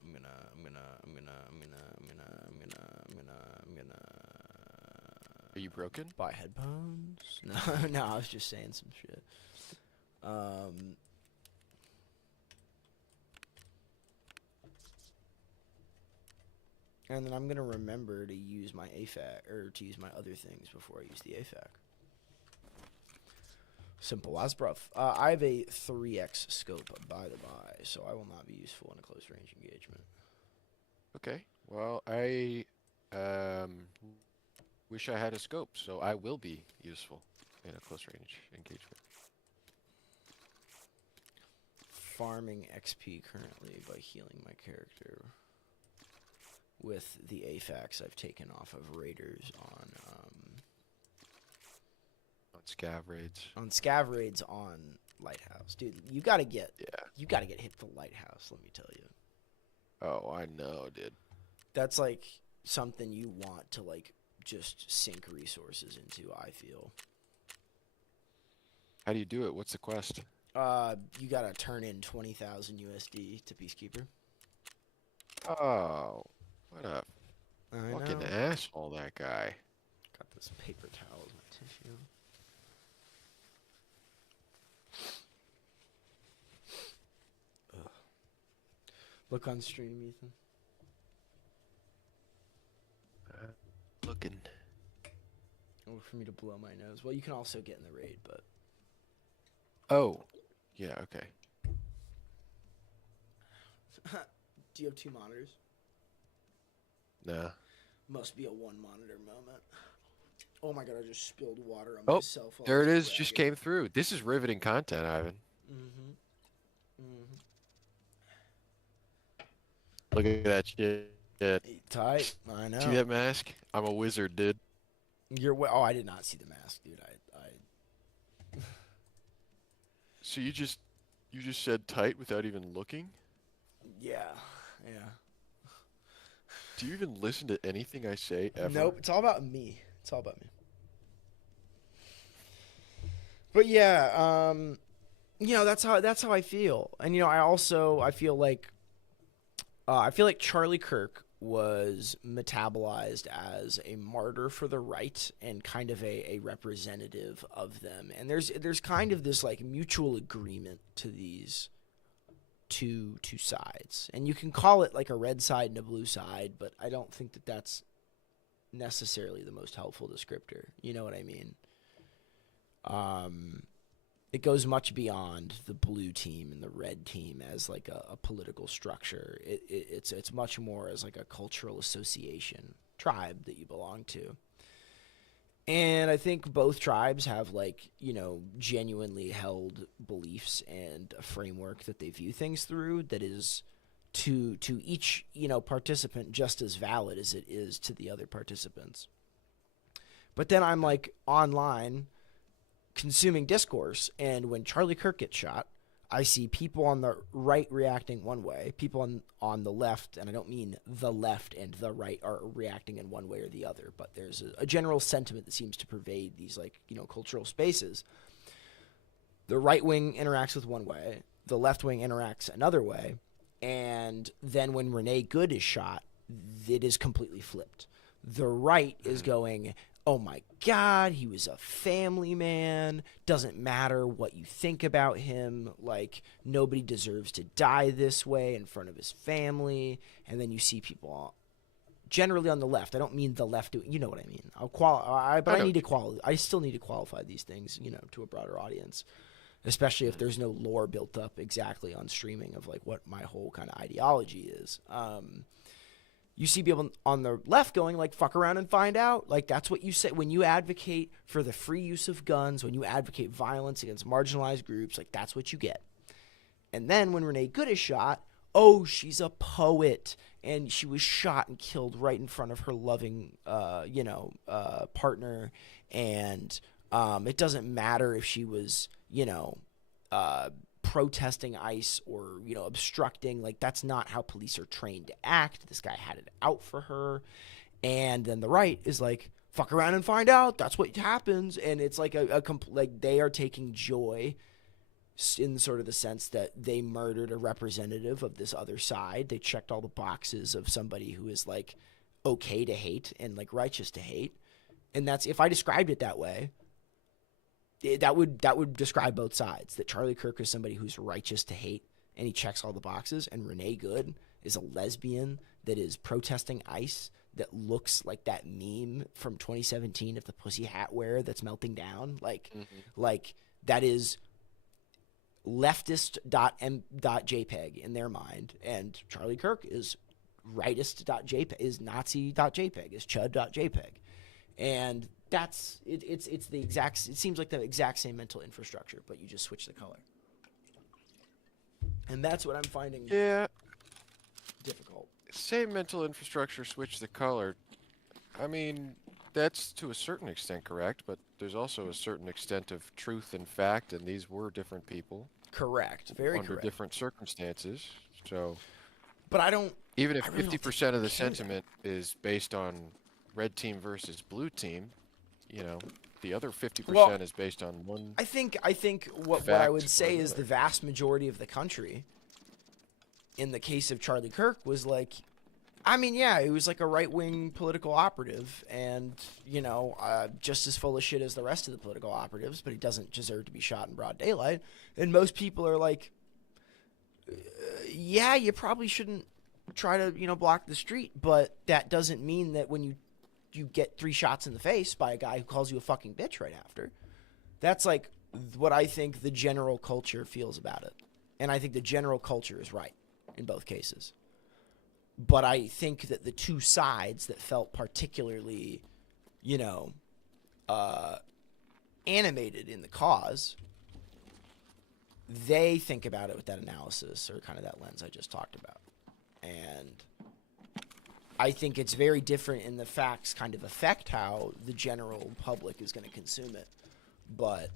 Are you broken? buy headphones. No, no, I was just saying some shit. And then I'm gonna remember to use my AFAC or to use my other things before I use the AFAC. Simple as bruv. I have a 3x scope, by the by, so I will not be useful in a close range engagement. Okay. Well, I wish I had a scope, so I will be useful in a close range engagement. Farming XP currently by healing my character with the AFACs I've taken off of raiders on Scav raids. on scav raids on Lighthouse. Dude, you gotta get hit the Lighthouse, let me tell you. Oh, I know, dude. That's like something you want to like just sink resources into, I feel. How do you do it? What's the quest? You gotta turn in 20,000 USD to Peacekeeper. Oh, what a I fucking know. asshole, that guy. Got this paper towel as my tissue. Ugh. Look on stream, Ethan. Looking. Or for me to blow my nose. Well, you can also get in the raid, but Oh, yeah, okay. do you have 2 monitors? Nah. Must be a 1 monitor moment. Oh my god, I just spilled water on Oh, myself. there it is. Just came through. This is riveting content, Ivan. Look at that shit. Tight. I know. See that mask? I'm a wizard, dude. Oh, I did not see the mask, dude. So you just said tight without even looking? Yeah. Do you even listen to anything I say ever? Nope, it's all about me. It's all about me. But yeah, that's how I feel. And I feel like Charlie Kirk was metabolized as a martyr for the right and kind of a representative of them. And there's kind of this like mutual agreement to these two sides. And you can call it like a red side and a blue side, but I don't think that that's necessarily the most helpful descriptor. You know what I mean? It goes much beyond the blue team and the red team as like a political structure. It's much more as like a cultural association, tribe that you belong to. And I think both tribes have like, genuinely held beliefs and a framework that they view things through that is to each, participant just as valid as it is to the other participants. But then I'm like online consuming discourse, and when Charlie Kirk gets shot, I see people on the right reacting one way, people on the left, and I don't mean the left and the right are reacting in one way or the other, but there's a general sentiment that seems to pervade these like, cultural spaces. The right wing interacts with one way, the left wing interacts another way, and then when Renee Good is shot, it is completely flipped. The right is going, oh my God, he was a family man. Doesn't matter what you think about him. Like, nobody deserves to die this way in front of his family. And then you see people generally on the left. I don't mean the left. You know what I mean. I still need to qualify these things, to a broader audience, especially if there's no lore built up exactly on streaming of like what my whole kind of ideology is. You see people on the left going like, fuck around and find out. Like, that's what you say when you advocate for the free use of guns, when you advocate violence against marginalized groups, like that's what you get. And then when Renee Good is shot, oh, she's a poet and she was shot and killed right in front of her loving, partner. And it doesn't matter if she was, protesting ICE or, obstructing. Like, that's not how police are trained to act. This guy had it out for her. And then the right is like, fuck around and find out. That's what happens. And it's like like they are taking joy in sort of the sense that they murdered a representative of this other side. They checked all the boxes of somebody who is like okay to hate and like righteous to hate. And that's, if I described it that way, that would describe both sides. That Charlie Kirk is somebody who's righteous to hate and he checks all the boxes, and Renee Good is a lesbian that is protesting ICE that looks like that meme from 2017 of the pussy hat wearer that's melting down. Like that is leftist.jpg in their mind, and Charlie Kirk is rightist.jpg, is nazi.jpg, is chud.jpg. And that's it's the exact, it seems like the exact same mental infrastructure, but you just switch the color. And that's what I'm finding difficult. Same mental infrastructure, switch the color. I mean, that's to a certain extent correct, but there's also a certain extent of truth and fact, and these were different people. Correct. Very under correct. different circumstances. So, but I don't. Even if I really 50% of the sentiment is based on red team versus blue team, you know, the other 50% is based on one. I think what I would say is the vast majority of the country, in the case of Charlie Kirk, was like, I mean, yeah, he was like a right-wing political operative, and you know, just as full of shit as the rest of the political operatives, but he doesn't deserve to be shot in broad daylight. And most people are like, yeah, you probably shouldn't try to, you know, block the street, but that doesn't mean that when you get 3 shots in the face by a guy who calls you a fucking bitch right after. That's like what I think the general culture feels about it. And I think the general culture is right in both cases. But I think that the two sides that felt particularly, you know, animated in the cause, they think about it with that analysis or kind of that lens I just talked about. And I think it's very different, in the facts kind of affect how the general public is going to consume it. But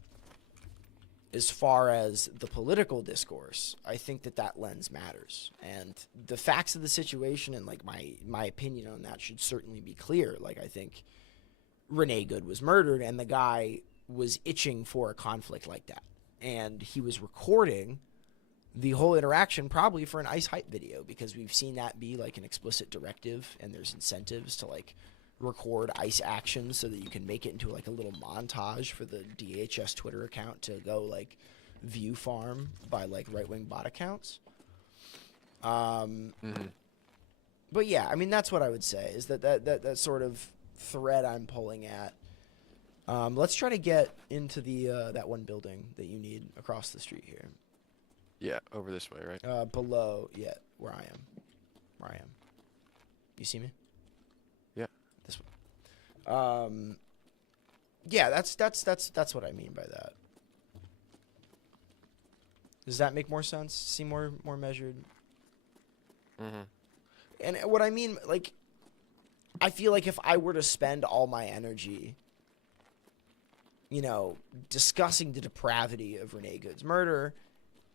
as far as the political discourse, I think that lens matters. And the facts of the situation and like my opinion on that should certainly be clear. Like, I think Renee Good was murdered, and the guy was itching for a conflict like that. And he was recording the whole interaction probably for an ICE hype video, because we've seen that be like an explicit directive, and there's incentives to like record ICE actions so that you can make it into like a little montage for the DHS Twitter account to go like view farm by like right-wing bot accounts. But yeah, I mean, that's what I would say is that sort of thread I'm pulling at. Let's try to get into the that one building that you need across the street here. Yeah, over this way, right? Below, yeah, where I am. You see me? Yeah. This one. Yeah, that's what I mean by that. Does that make more sense? Seem more measured? Mm-hmm. And what I mean, like, I feel like if I were to spend all my energy, you know, discussing the depravity of Renee Good's murder,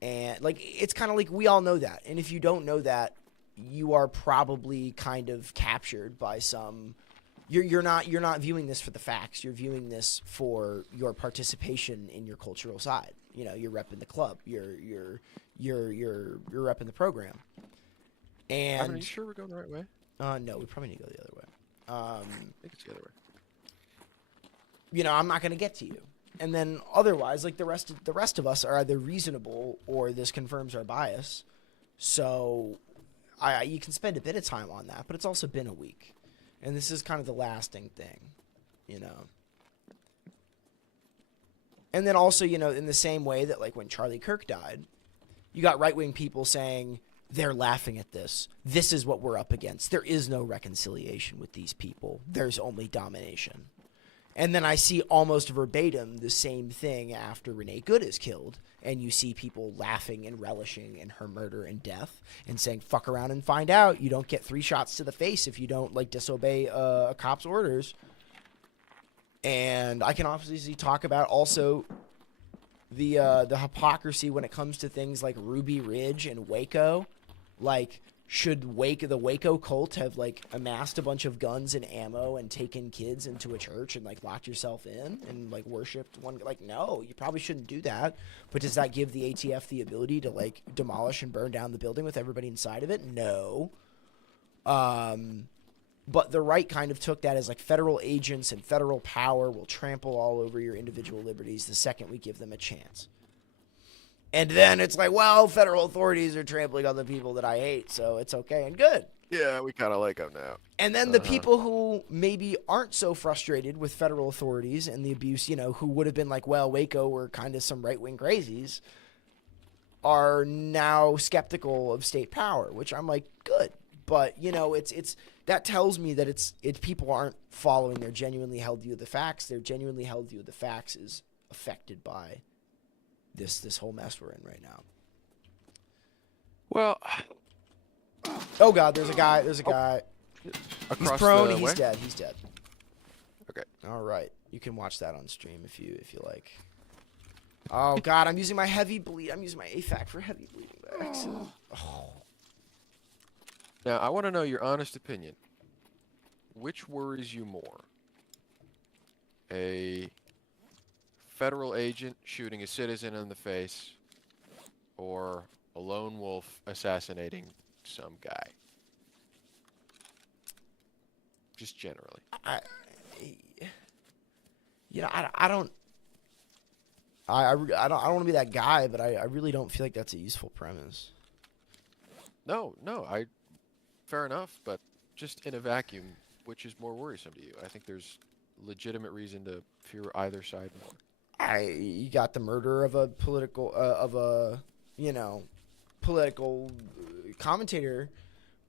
and like, it's kind of like, we all know that. And if you don't know that, you are probably kind of captured by some. You're not viewing this for the facts. You're viewing this for your participation in your cultural side. You know, you're repping the club. You're repping the program. And Are you sure we're going the right way? No, we probably need to go the other way. I think it's the other way. You know, I'm not going to get to you. And then otherwise, like, the rest of us are either reasonable or this confirms our bias. So you can spend a bit of time on that, but it's also been a week. And this is kind of the lasting thing, you know. And then also, you know, in the same way that, like, when Charlie Kirk died, you got right-wing people saying, they're laughing at this. This is what we're up against. There is no reconciliation with these people. There's only domination. And then I see almost verbatim the same thing after Renee Good is killed, and you see people laughing and relishing in her murder and death and saying, fuck around and find out. You don't get 3 shots to the face if you don't, like, disobey a cop's orders. And I can obviously talk about also the hypocrisy when it comes to things like Ruby Ridge and Waco. Like, Should the Waco cult have like amassed a bunch of guns and ammo and taken kids into a church and like locked yourself in and like worshipped one? Like, no, you probably shouldn't do that. But does that give the ATF the ability to like demolish and burn down the building with everybody inside of it? No. But the right kind of took that as like federal agents and federal power will trample all over your individual liberties the second we give them a chance. And then it's like, well, federal authorities are trampling on the people that I hate, so it's okay and good. Yeah, we kind of like them now. And then the people who maybe aren't so frustrated with federal authorities and the abuse, you know, who would have been like, well, Waco were kind of some right-wing crazies, are now skeptical of state power, which I'm like, good. But, you know, it's that tells me that it's people aren't following their genuinely held view of the facts. Their genuinely held view of the facts is affected by this whole mess we're in right now. Well, oh God, there's a guy. He's prone. He's way? dead. He's dead. Okay. All right, you can watch that on stream if you like. Oh God, I'm using my heavy bleed. I'm using my AFAC for heavy bleeding by accident. Oh. Now I want to know your honest opinion. Which worries you more? A federal agent shooting a citizen in the face, or a lone wolf assassinating some guy? Just generally. I don't want to be that guy, but I really don't feel like that's a useful premise. No, fair enough, but just in a vacuum, which is more worrisome to you? I think there's legitimate reason to fear either side more. You got the murder of a political political commentator,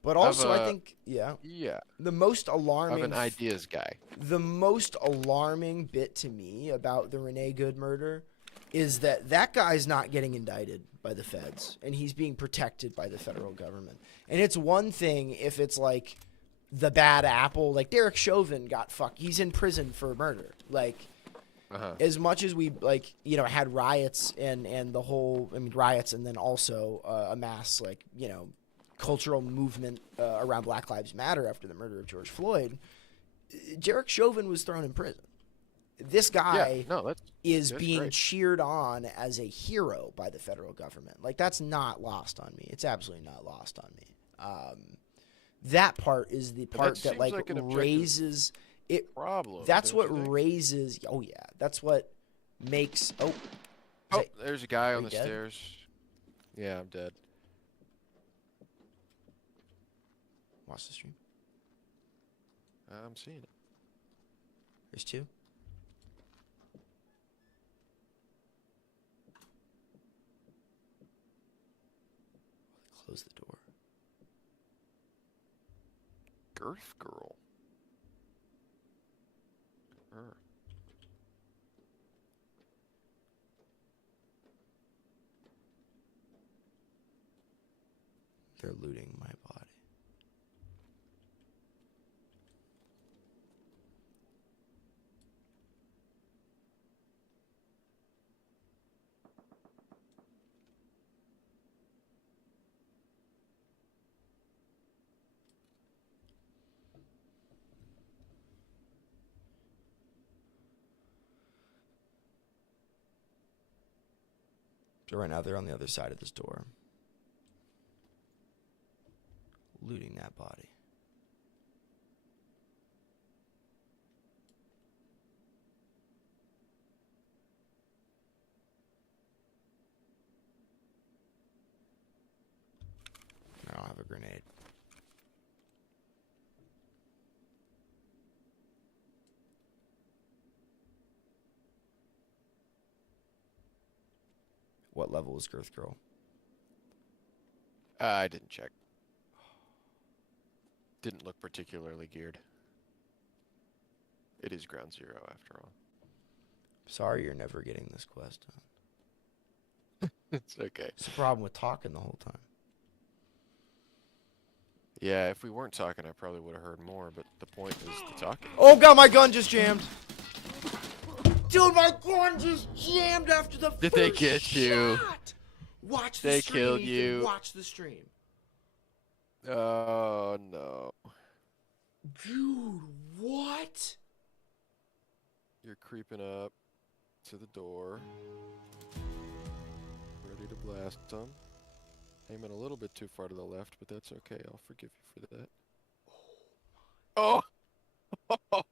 but also I think the most alarming of an ideas guy. The most alarming bit to me about the Renee Good murder is that guy's not getting indicted by the feds, and he's being protected by the federal government. And it's one thing if it's like the bad apple, like Derek Chauvin got fucked. He's in prison for murder. Like, as much as we had riots and the whole, riots, and then also a mass cultural movement around Black Lives Matter after the murder of George Floyd, Derek Chauvin was thrown in prison. This guy is being cheered on as a hero by the federal government. Like, that's not lost on me. It's absolutely not lost on me. That part is the part that raises it. Problem. That's what raises. Oh yeah, that's what makes. There's a guy on the stairs. Yeah, I'm dead. Watch the stream. I'm seeing it. There's two. Close the door. Girth girl. They're looting my body. So right now they're on the other side of this door, looting that body. I don't have a grenade. What level is Girth Girl? I didn't check. Didn't look particularly geared. It is ground zero after all. Sorry you're never getting this quest done. It's okay. It's the problem with talking the whole time. Yeah, if we weren't talking, I probably would have heard more, but the point is the talking. Oh god, my gun just jammed! Dude, my gun just jammed after the Did they get you? Watch the They stream. killed you. Watch the stream. Oh no. Dude, what? You're creeping up to the door. Ready to blast some. Aiming a little bit too far to the left, but that's okay. I'll forgive you for that. Oh!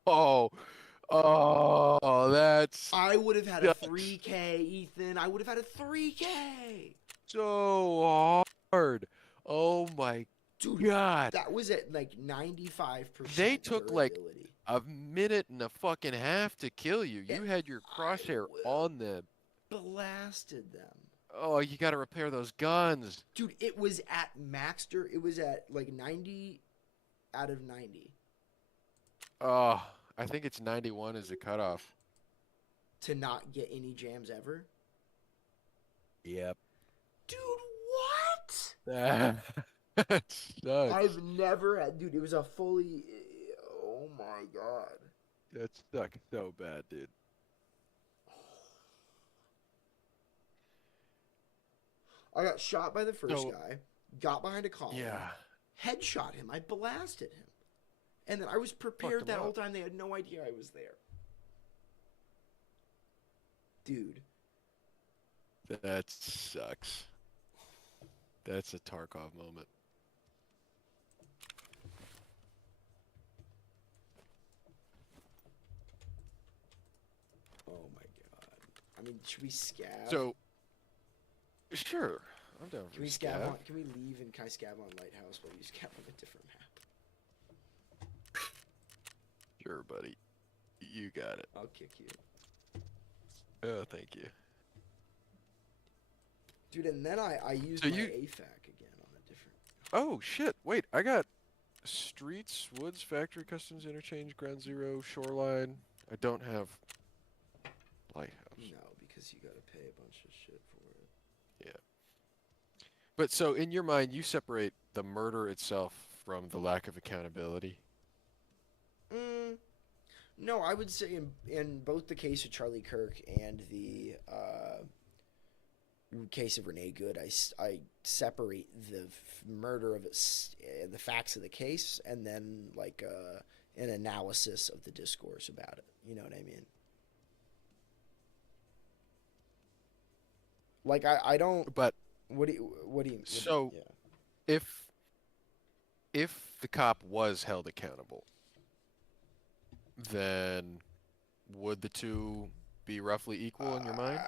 Oh! Oh, that's I would have had a sucks 3K, Ethan. I would have had a 3K. so hard. Oh my Dude, God. that was at like They 95% took like durability. a minute and a fucking half to kill you. And You had your I crosshair would have on them. blasted them. Oh, you gotta repair those guns. Dude, it was at it was at like 90 out of 90 Oh, I think it's 91 is the cutoff. to not get any jams ever. Yep. Dude, what? That sucks. I've never had. Dude, it was a fully. Oh my god. That sucks so bad, dude. I got shot by the first So, guy, got behind a column, yeah. headshot him. I blasted him. And then I was prepared him that up. whole time. They had no idea I was there. Dude. That sucks. That's a Tarkov moment. Oh my god. I mean, should we scab? So, sure. I'm down for Can we a scab scab. on? Can we leave and can I scab on Lighthouse while you scab on a different map? Sure, buddy. You got it. I'll kick you. Oh, thank you. Dude, and then I used So my you- AFAC again on a different. Oh, shit. Wait, I got Streets, Woods, Factory, Customs, Interchange, Ground Zero, Shoreline. I don't have Lighthouse. No, because you gotta pay a bunch of shit for it. But so, in your mind, you separate the murder itself from the lack of accountability? No, I would say in both the case of Charlie Kirk and the case of Renee Good, I separate the murder of the facts of the case and then like an analysis of the discourse about it. You know what I mean? Like I don't. But What do you? So- yeah. if the cop was held accountable, then would the two be roughly equal in your mind?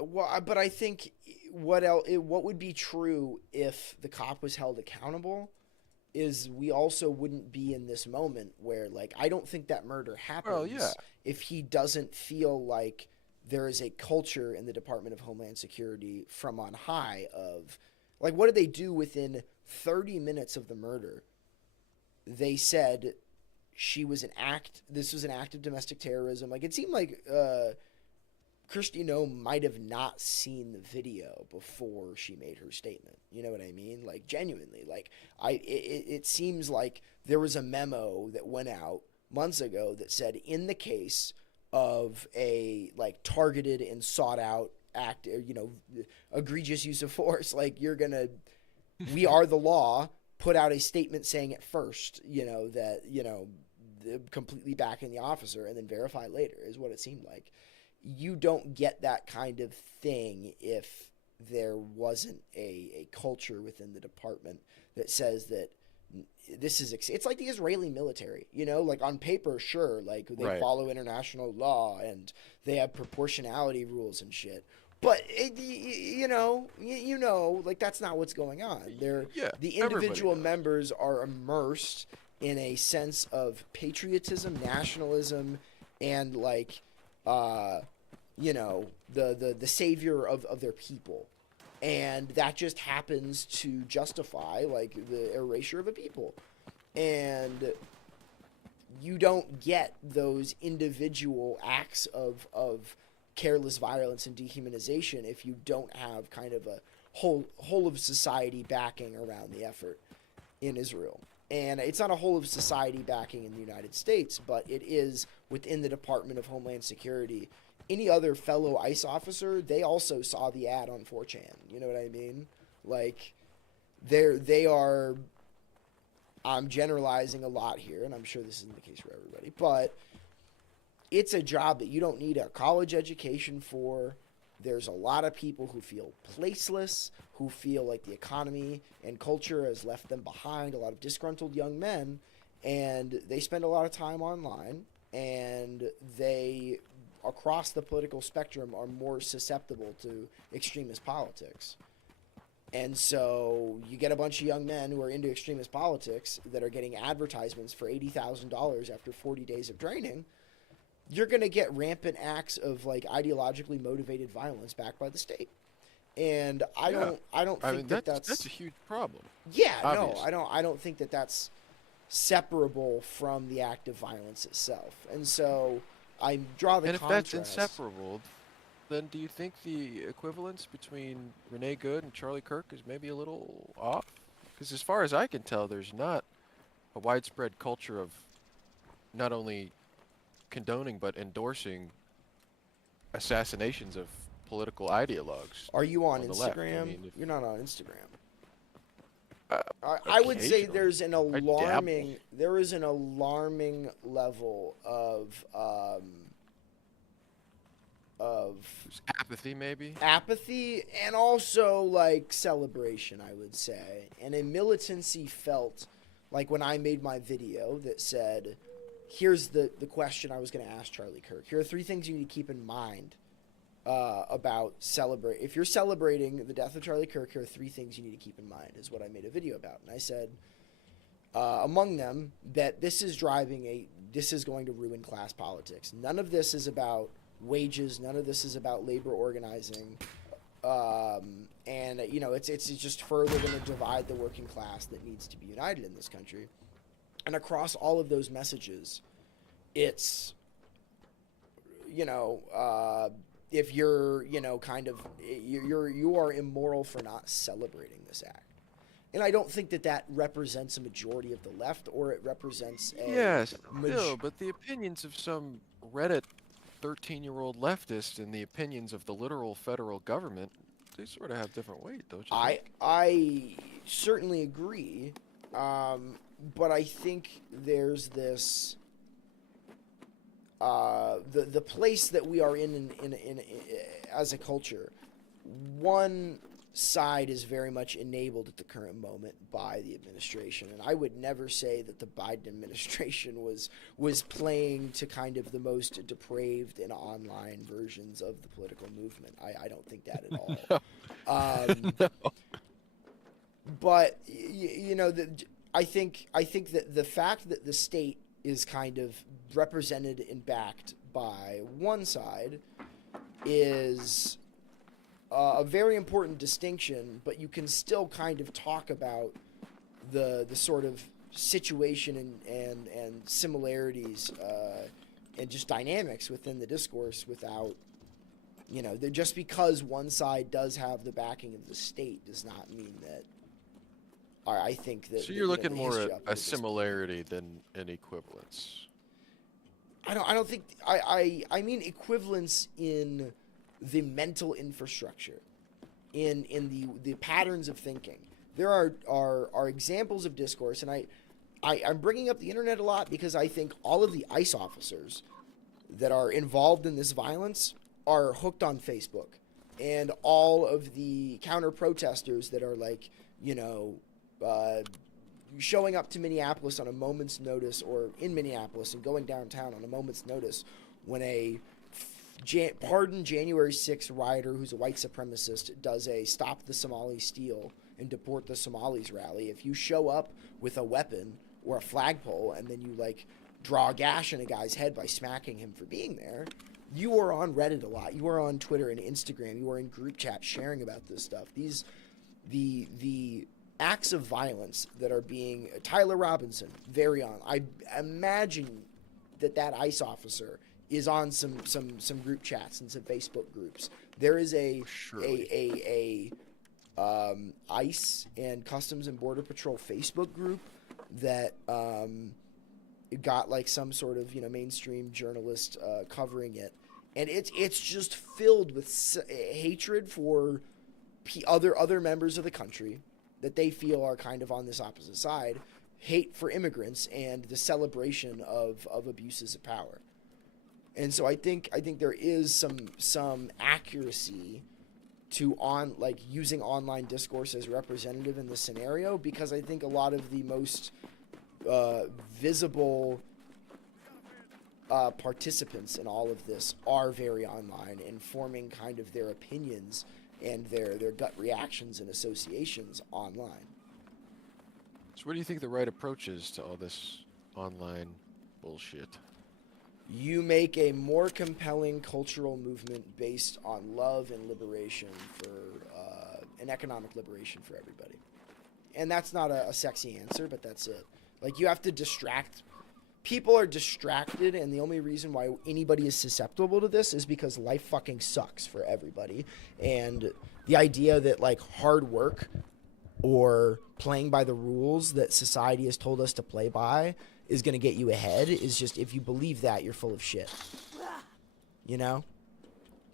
Well, but I think what would be true if the cop was held accountable is we also wouldn't be in this moment where like I don't think that murder happens Well, yeah. if he doesn't feel like there is a culture in the Department of Homeland Security from on high of like what did they do within 30 minutes of the murder? They said this was an act of domestic terrorism. Like it seemed like Christine might have not seen the video before she made her statement. You know what I mean? Like genuinely, like it seems like there was a memo that went out months ago that said in the case of a like targeted and sought out act, egregious use of force, like we are the law. Put out a statement saying it first, that completely backing the officer and then verify later is what it seemed like. You don't get that kind of thing if there wasn't a culture within the department that says that this is it's like the Israeli military, like on paper, sure, like they Right. follow international law and they have proportionality rules and shit. But like that's not what's going on. Yeah, The everybody individual knows. members are immersed in a sense of patriotism, nationalism, and like the savior of their people, and that just happens to justify like the erasure of a people, and you don't get those individual acts of careless violence and dehumanization if you don't have kind of a whole of society backing around the effort in Israel. And it's not a whole of society backing in the United States, but it is within the Department of Homeland Security. Any other fellow ICE officer, they also saw the ad on 4chan. You know what I mean? Like, they are I'm generalizing a lot here, and I'm sure this isn't the case for everybody, but it's a job that you don't need a college education for. There's a lot of people who feel placeless, who feel like the economy and culture has left them behind, a lot of disgruntled young men, and they spend a lot of time online, and they, across the political spectrum, are more susceptible to extremist politics. And so you get a bunch of young men who are into extremist politics that are getting advertisements for $80,000 after 40 days of training. You're going to get rampant acts of like ideologically motivated violence backed by the state. And I don't think that's a huge problem. Yeah, obviously. no, I don't think that that's separable from the act of violence itself. And so I draw the And if contrast. that's inseparable, then do you think the equivalence between Renee Good and Charlie Kirk is maybe a little off? Because as far as I can tell, there's not a widespread culture of not only condoning but endorsing assassinations of political ideologues. Are you on the left. Instagram? I mean, You're not on Instagram. Uh, I would say occasionally. there's an dabble. there is an alarming level of There's apathy, maybe. apathy and also like celebration, I would say, and a militancy felt like when I made my video that said, here's the question I was going to ask Charlie Kirk. Here are 3 things you need to keep in mind about celebrate. If you're celebrating the death of Charlie Kirk, here are 3 things you need to keep in mind, is what I made a video about. And I said, among them, that this is going to ruin class politics. None of this is about wages. None of this is about labor organizing. And, you know, it's just further going to divide the working class that needs to be united in this country. And across all of those messages, it's, you know, if you're, you know, kind of, you are immoral for not celebrating this act. And I don't think that represents a majority of the left, or it represents a... Yes, still, but the opinions of some Reddit 13-year-old leftist and the opinions of the literal federal government, they sort of have different weight, don't you think? I certainly agree, but I think there's this... the place that we are in as a culture, one side is very much enabled at the current moment by the administration, and I would never say that the Biden administration was playing to kind of the most depraved and online versions of the political movement. I don't think that at all. No. But you know, I think that the fact that the state is kind of represented and backed by one side is a very important distinction, but you can still kind of talk about the sort of situation and similarities and just dynamics within the discourse without, you know, just because one side does have the backing of the state does not mean that I think that... So you're looking more at a similarity than an equivalence. I don't think... I mean equivalence in the mental infrastructure, in the patterns of thinking. There are examples of discourse, and I'm bringing up the internet a lot because I think all of the ICE officers that are involved in this violence are hooked on Facebook, and all of the counter-protesters that are like, you know, showing up to Minneapolis on a moment's notice, or in Minneapolis and going downtown on a moment's notice when a pardoned January 6th rioter who's a white supremacist does a Stop the Somali Steal and Deport the Somalis rally. If you show up with a weapon or a flagpole and then you like draw a gash in a guy's head by smacking him for being there, you are on Reddit a lot. You are on Twitter and Instagram. You are in group chat sharing about this stuff. The acts of violence that are being... Tyler Robinson, very on. I imagine that ICE officer is on some group chats and some Facebook groups. There is a ICE and Customs and Border Patrol Facebook group that got like some sort of, you know, mainstream journalist covering it, and it's just filled with hatred for other members of the country that they feel are kind of on this opposite side, hate for immigrants and the celebration of abuses of power. And so I think there is some accuracy to using online discourse as representative in this scenario, because I think a lot of the most visible participants in all of this are very online and forming kind of their opinions and their gut reactions and associations online. So what do you think the right approach is to all this online bullshit? You make a more compelling cultural movement based on love and liberation for an economic liberation for everybody. And that's not a sexy answer, but that's it. Like, you have to distract. People are distracted, and the only reason why anybody is susceptible to this is because life fucking sucks for everybody. And the idea that, like, hard work or playing by the rules that society has told us to play by is going to get you ahead is just, if you believe that, you're full of shit. You know?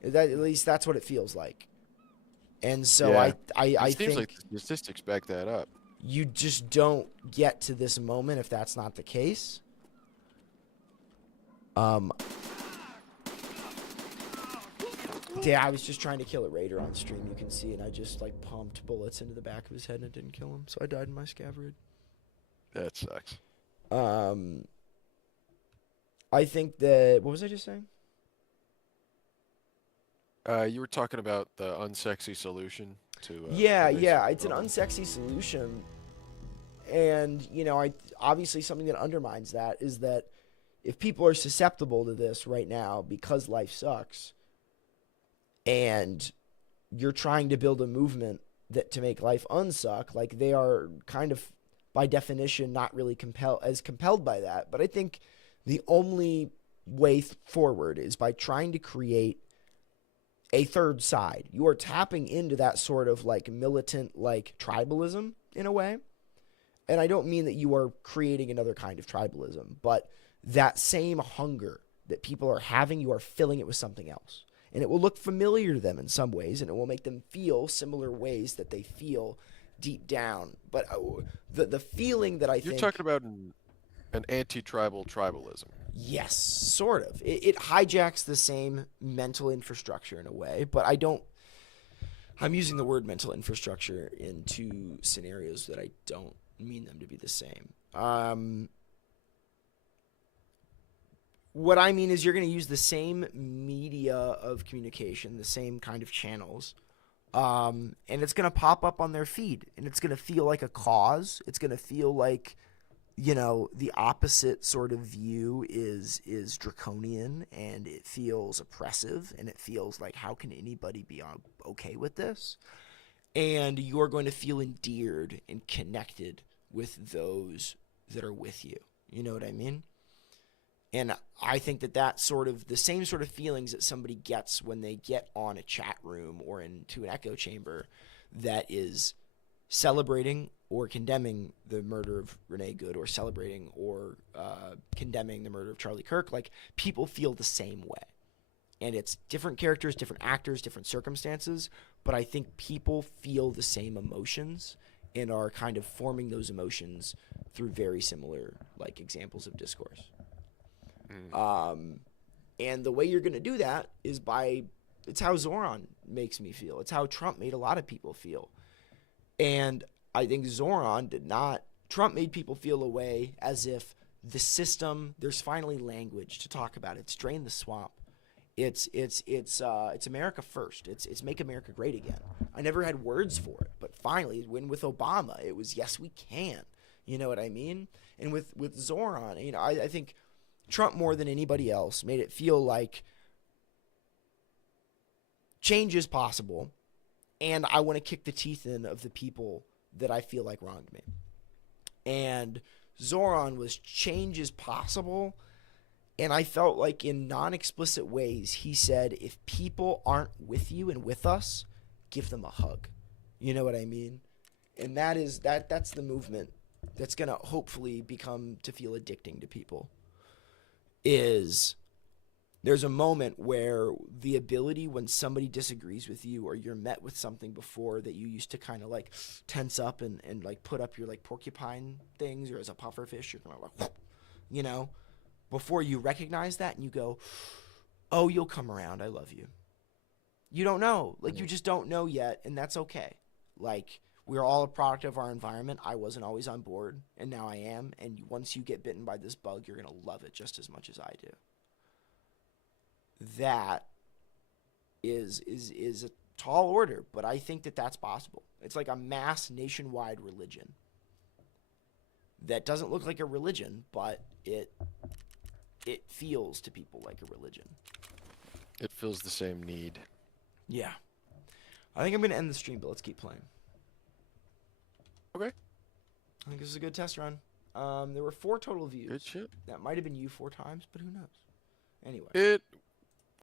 That, at least that's what it feels like. And so Yeah. I It seems think like the statistics back that up. you just don't get to this moment if that's not the case. Yeah, I was just trying to kill a raider on stream, you can see, and I just, like, pumped bullets into the back of his head and it didn't kill him, so I died in my scav raid. That sucks. I think that, what was I just saying? You were talking about the unsexy solution to Yeah, the it's an unsexy solution, and, you know, obviously something that undermines that is that if people are susceptible to this right now because life sucks, and you're trying to build a movement that to make life unsuck, like, they are kind of by definition not really compelled by that. But I think the only way forward is by trying to create a third side. You are tapping into that sort of, like, militant, like, tribalism in a way. And I don't mean that you are creating another kind of tribalism, but that same hunger that people are having, you are filling it with something else. And it will look familiar to them in some ways, and it will make them feel similar ways that they feel deep down. But the feeling that You're talking about an anti-tribal tribalism. Yes, sort of. It hijacks the same mental infrastructure in a way, but I'm using the word mental infrastructure in two scenarios that I don't mean them to be the same. What I mean is you're going to use the same media of communication, the same kind of channels, and it's going to pop up on their feed, and it's going to feel like a cause. It's going to feel like, you know, the opposite sort of view is draconian, and it feels oppressive, and it feels like, how can anybody be okay with this? And you're going to feel endeared and connected with those that are with you. You know what I mean? And I think that sort of the same sort of feelings that somebody gets when they get on a chat room or into an echo chamber that is celebrating or condemning the murder of Renee Good, or celebrating or condemning the murder of Charlie Kirk, like, people feel the same way. And it's different characters, different actors, different circumstances, but I think people feel the same emotions and are kind of forming those emotions through very similar, like, examples of discourse. And the way you're going to do that is it's how Zoran makes me feel. It's how Trump made a lot of people feel. And I think Trump made people feel a way as if the system, there's finally language to talk about. It's drain the swamp. It's America first. It's make America great again. I never had words for it, but finally, when with Obama, it was, yes, we can. You know what I mean? And with Zoran, you know, I think Trump, more than anybody else, made it feel like change is possible, and I want to kick the teeth in of the people that I feel like wronged me. And Zoran was change is possible, and I felt like in non-explicit ways he said, if people aren't with you and with us, give them a hug. You know what I mean? And that's the movement that's going to hopefully become to feel addicting to people. Is There's a moment where the ability when somebody disagrees with you or you're met with something before that you used to kind of like tense up and like put up your like porcupine things, or as a puffer fish, you're going to like, you know, before you recognize that and you go, oh, you'll come around. I love you. You don't know. Like, you just don't know yet, and that's okay. Like, we're all a product of our environment. I wasn't always on board, and now I am. And once you get bitten by this bug, you're going to love it just as much as I do. That is a tall order, but I think that that's possible. It's like a mass nationwide religion that doesn't look like a religion, but it feels to people like a religion. It feels the same need. Yeah. I think I'm going to end the stream, but let's keep playing. Okay. I think this is a good test run. There were 4 total views. Good shit. That might have been you 4 times, but who knows? Anyway. It